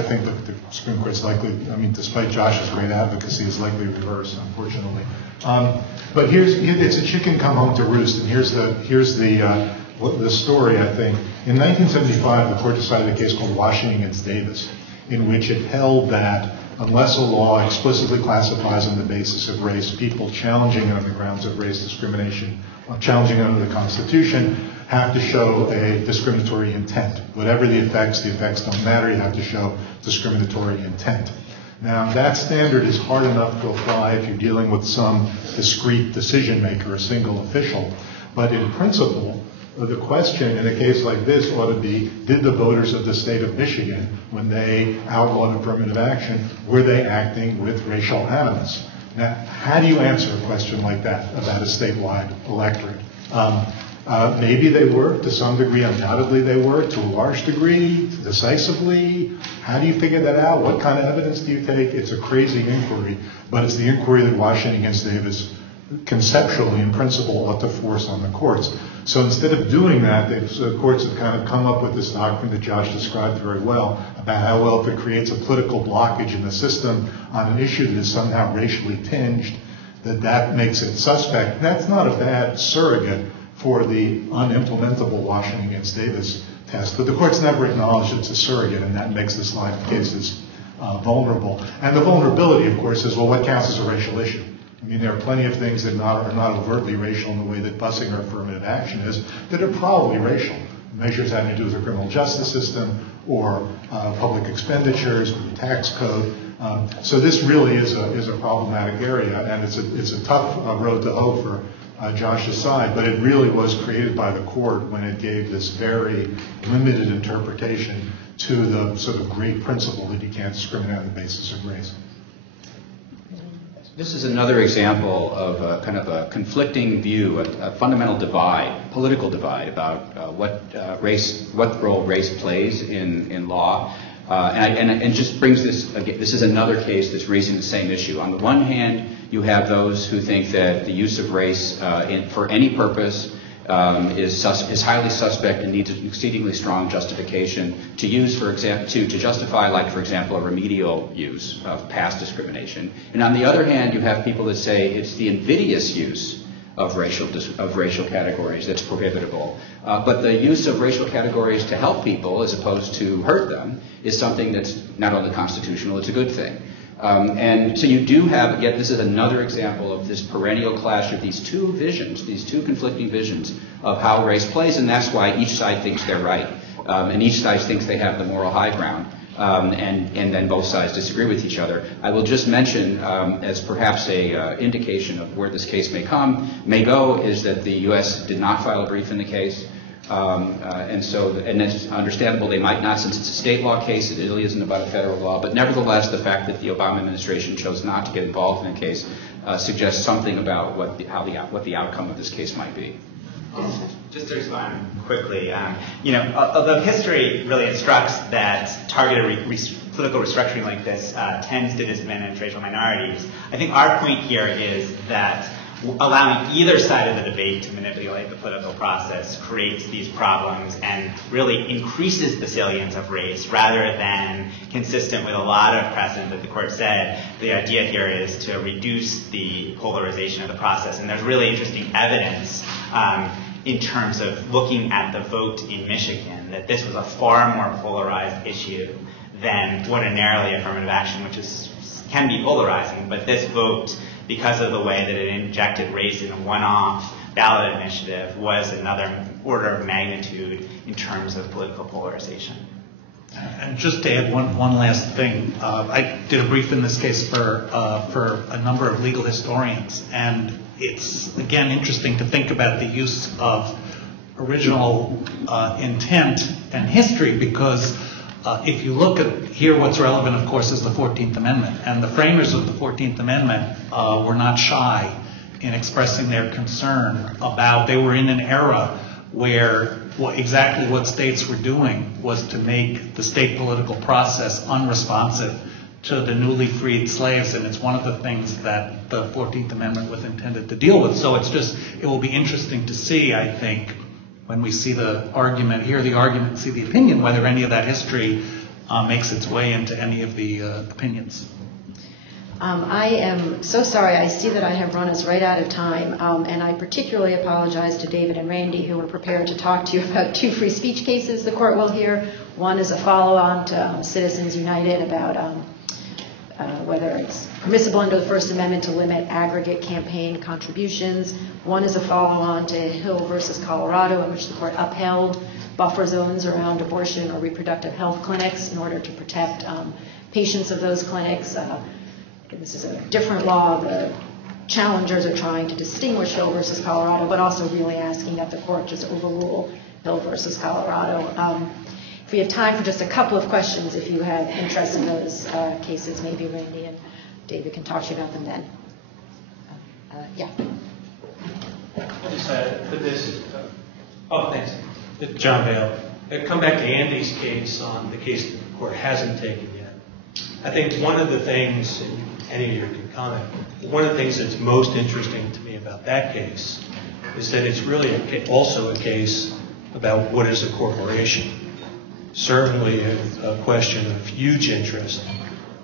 think that the Supreme Court's likely, I mean, despite Josh's great advocacy, is likely reversed, unfortunately. But it's a chicken come home to roost, and here's the story, I think. In 1975, the court decided a case called Washington against Davis, in which it held that unless a law explicitly classifies on the basis of race, people challenging it on the grounds of race discrimination, challenging it under the Constitution, have to show a discriminatory intent. Whatever the effects don't matter, you have to show discriminatory intent. Now, that standard is hard enough to apply if you're dealing with some discrete decision maker, a single official. But in principle, the question in a case like this ought to be, did the voters of the state of Michigan, when they outlawed affirmative action, were they acting with racial animus? Now, how do you answer a question like that about a statewide electorate? Maybe they were, to some degree, undoubtedly they were, to a large degree, decisively. How do you figure that out? What kind of evidence do you take? It's a crazy inquiry, but it's the inquiry that Washington against Davis conceptually, in principle, ought to force on the courts. So instead of doing that, the courts have kind of come up with this doctrine that Josh described very well about how, well, if it creates a political blockage in the system on an issue that is somehow racially tinged, that makes it suspect. That's not a bad surrogate for the unimplementable Washington against Davis test, but the courts never acknowledged it's a surrogate, and that makes this line of cases vulnerable. And the vulnerability, of course, is, well, what counts as a racial issue? I mean, there are plenty of things that are not overtly racial in the way that busing or affirmative action is, that are probably racial. Measures having to do with the criminal justice system or public expenditures or the tax code. So this really is a problematic area, and it's a tough road to hoe for Josh's side, but it really was created by the court when it gave this very limited interpretation to the sort of great principle that you can't discriminate on the basis of race. This is another example of a kind of a conflicting view, a fundamental divide, political divide about what role race plays in law. And just brings this, again, this is another case that's raising the same issue. On the one hand, you have those who think that the use of race for any purpose is highly suspect and needs an exceedingly strong justification to use, for example, to justify, like, for example, a remedial use of past discrimination. And on the other hand, you have people that say it's the invidious use of racial categories that's prohibitable. But the use of racial categories to help people as opposed to hurt them is something that's not only constitutional, it's a good thing. And so you do have, again, this is another example of this perennial clash of these two visions, these two conflicting visions of how race plays, and that's why each side thinks they're right. And each side thinks they have the moral high ground. And then both sides disagree with each other. I will just mention, as perhaps a indication of where this case may go, is that the U.S. did not file a brief in the case. And it's understandable they might not, since it's a state law case. It really isn't about a federal law. But nevertheless, the fact that the Obama administration chose not to get involved in the case suggests something about what the outcome of this case might be. Just to respond quickly, although history really instructs that targeted political restructuring like this tends to disadvantage racial minorities, I think our point here is that allowing either side of the debate to manipulate the political process creates these problems and really increases the salience of race rather than consistent with a lot of precedent that the court said. The idea here is to reduce the polarization of the process. And there's really interesting evidence in terms of looking at the vote in Michigan that this was a far more polarized issue than ordinarily affirmative action, which can be polarizing. But this vote, because of the way that it injected race in a one-off ballot initiative, was another order of magnitude in terms of political polarization. And just to add one last thing, I did a brief in this case for a number of legal historians, and it's, again, interesting to think about the use of original intent and history, because if you look at here, what's relevant, of course, is the 14th Amendment. And the framers of the 14th Amendment were not shy in expressing their concern about, they were in an era where exactly what states were doing was to make the state political process unresponsive to the newly freed slaves. And it's one of the things that the 14th Amendment was intended to deal with. So it will be interesting to see, I think, when we see the argument, hear the argument, see the opinion, whether any of that history makes its way into any of the opinions. I am so sorry. I see that I have run us right out of time, and I particularly apologize to David and Randy, who were prepared to talk to you about two free speech cases the court will hear. One is a follow-on to Citizens United about whether it's permissible under the First Amendment to limit aggregate campaign contributions. One is a follow-on to Hill versus Colorado, in which the court upheld buffer zones around abortion or reproductive health clinics in order to protect patients of those clinics. This is a different law. The challengers are trying to distinguish Hill versus Colorado, but also really asking that the court just overrule Hill versus Colorado. If we have time for just a couple of questions, if you have interest in those cases, maybe Randy and David can talk to you about them then. Yeah. I just for this. Thanks. John Bale. I'll come back to Andy's case on the case that the court hasn't taken yet. I think one of the things, and any of you can comment, one of the things that's most interesting to me about that case is that it's really also a case about what is a corporation. Certainly a question of huge interest,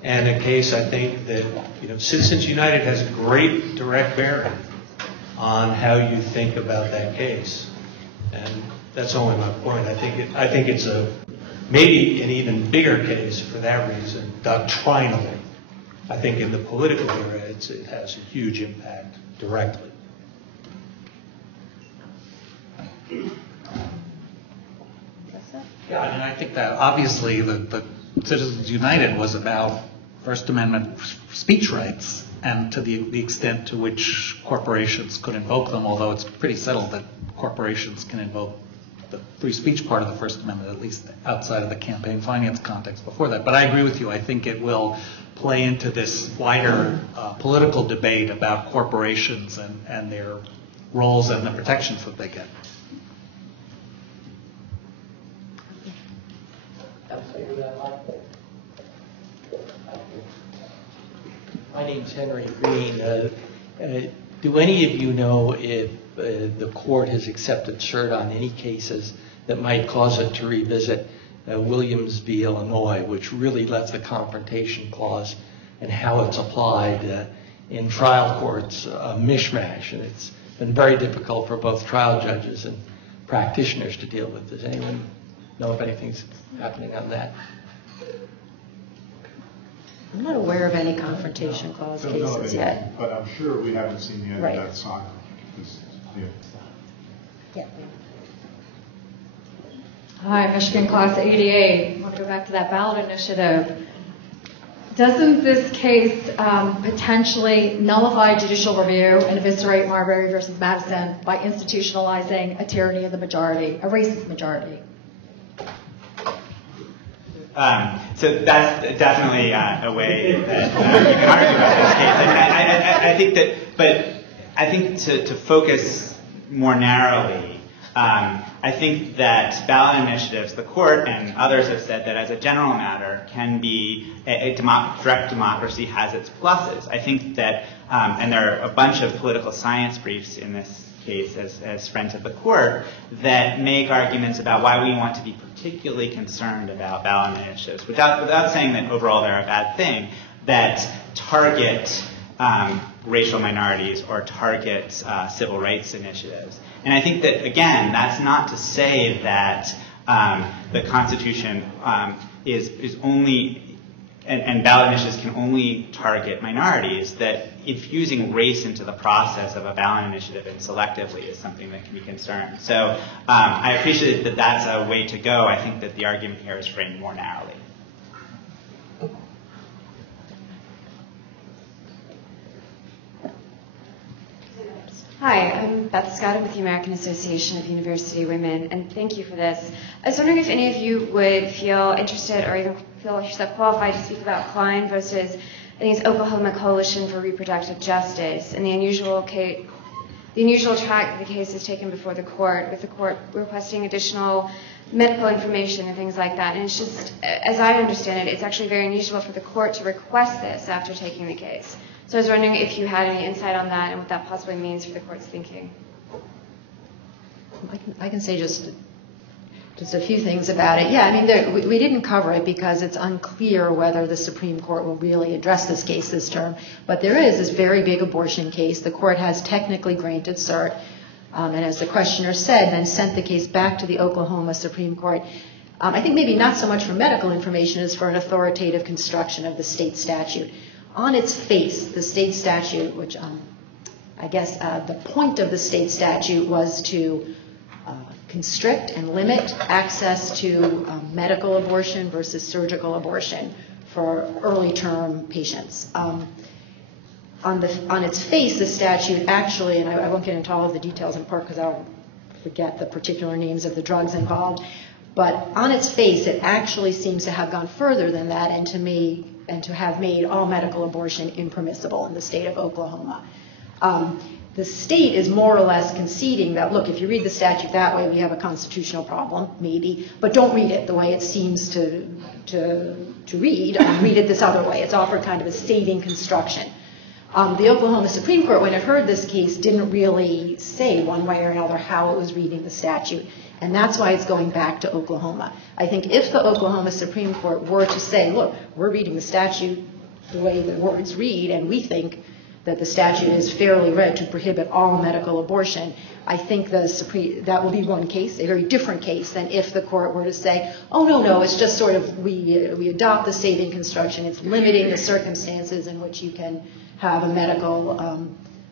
and a case I think that Citizens United has a great direct bearing on how you think about that case, and that's only my point. I think it's maybe an even bigger case for that reason, doctrinally. I think in the political era, it has a huge impact directly. Yeah, and I think that obviously the Citizens United was about First Amendment speech rights and to the extent to which corporations could invoke them, although it's pretty settled that corporations can invoke the free speech part of the First Amendment, at least outside of the campaign finance context before that. But I agree with you. I think it will play into this wider political debate about corporations and their roles and the protections that they get. My name's Henry Green. Do any of you know if the court has accepted cert on any cases that might cause it to revisit Williams v. Illinois, which really lets the confrontation clause and how it's applied in trial courts a mishmash, and it's been very difficult for both trial judges and practitioners to deal with. Does anyone know if anything's happening on that? I'm not aware of any confrontation clause cases yet. But I'm sure we haven't seen the end of that saga. Yeah. Hi, Michigan Class 88. I want to go back to that ballot initiative. Doesn't this case potentially nullify judicial review and eviscerate Marbury versus Madison by institutionalizing a tyranny of the majority, a racist majority? So that's definitely a way that you can argue about this case. I think that, but I think to focus more narrowly, I think that ballot initiatives, the court and others have said that as a general matter can be, direct democracy has its pluses. I think that, and there are a bunch of political science briefs in this case as friends of the court that make arguments about why we want to be particularly concerned about ballot initiatives, without saying that overall they're a bad thing, that target racial minorities or target civil rights initiatives. And I think that, again, that's not to say that the Constitution is only, and ballot initiatives can only target minorities, that infusing race into the process of a ballot initiative and selectively is something that can be concerned. So I appreciate that that's a way to go. I think that the argument here is framed more narrowly. Hi, I'm Beth Scott with the American Association of University Women, and thank you for this. I was wondering if any of you would feel interested or even feel yourself qualified to speak about Klein versus, I think it's Oklahoma Coalition for Reproductive Justice, and the unusual track that the case is taken before the court, with the court requesting additional medical information and things like that. And it's just, as I understand it, it's actually very unusual for the court to request this after taking the case. So I was wondering if you had any insight on that and what that possibly means for the court's thinking. I can say just a few things about it. Yeah, I mean, we didn't cover it because it's unclear whether the Supreme Court will really address this case this term. But there is this very big abortion case. The court has technically granted cert, and as the questioner said, then sent the case back to the Oklahoma Supreme Court. I think maybe not so much for medical information as for an authoritative construction of the state statute. On its face, the state statute, which I guess the point of the state statute was to constrict and limit access to medical abortion versus surgical abortion for early term patients. On its face, the statute actually, and I won't get into all of the details in part because I'll forget the particular names of the drugs involved, but on its face, it actually seems to have gone further than that and to have made all medical abortion impermissible in the state of Oklahoma. The state is more or less conceding that, look, if you read the statute that way, we have a constitutional problem, maybe, but don't read it the way it seems to read. Read it this other way. It's offered kind of a saving construction. The Oklahoma Supreme Court, when it heard this case, didn't really say one way or another how it was reading the statute. And that's why it's going back to Oklahoma. I think if the Oklahoma Supreme Court were to say, look, we're reading the statute the way the words read, and we think that the statute is fairly read to prohibit all medical abortion, I think that will be one case, a very different case than if the court were to say, oh, no, it's just sort of, we adopt the saving construction, it's limiting the circumstances in which you can have a medical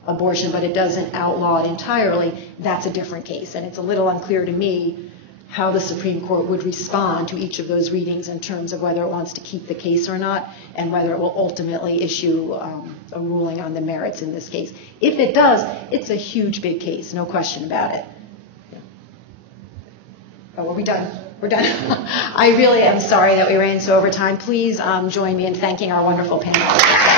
abortion, but it doesn't outlaw it entirely. That's a different case. And it's a little unclear to me how the Supreme Court would respond to each of those readings in terms of whether it wants to keep the case or not, and whether it will ultimately issue a ruling on the merits in this case. If it does, it's a huge, big case, no question about it. Oh, are we done? We're done. I really am sorry that we ran so over time. Please join me in thanking our wonderful panel.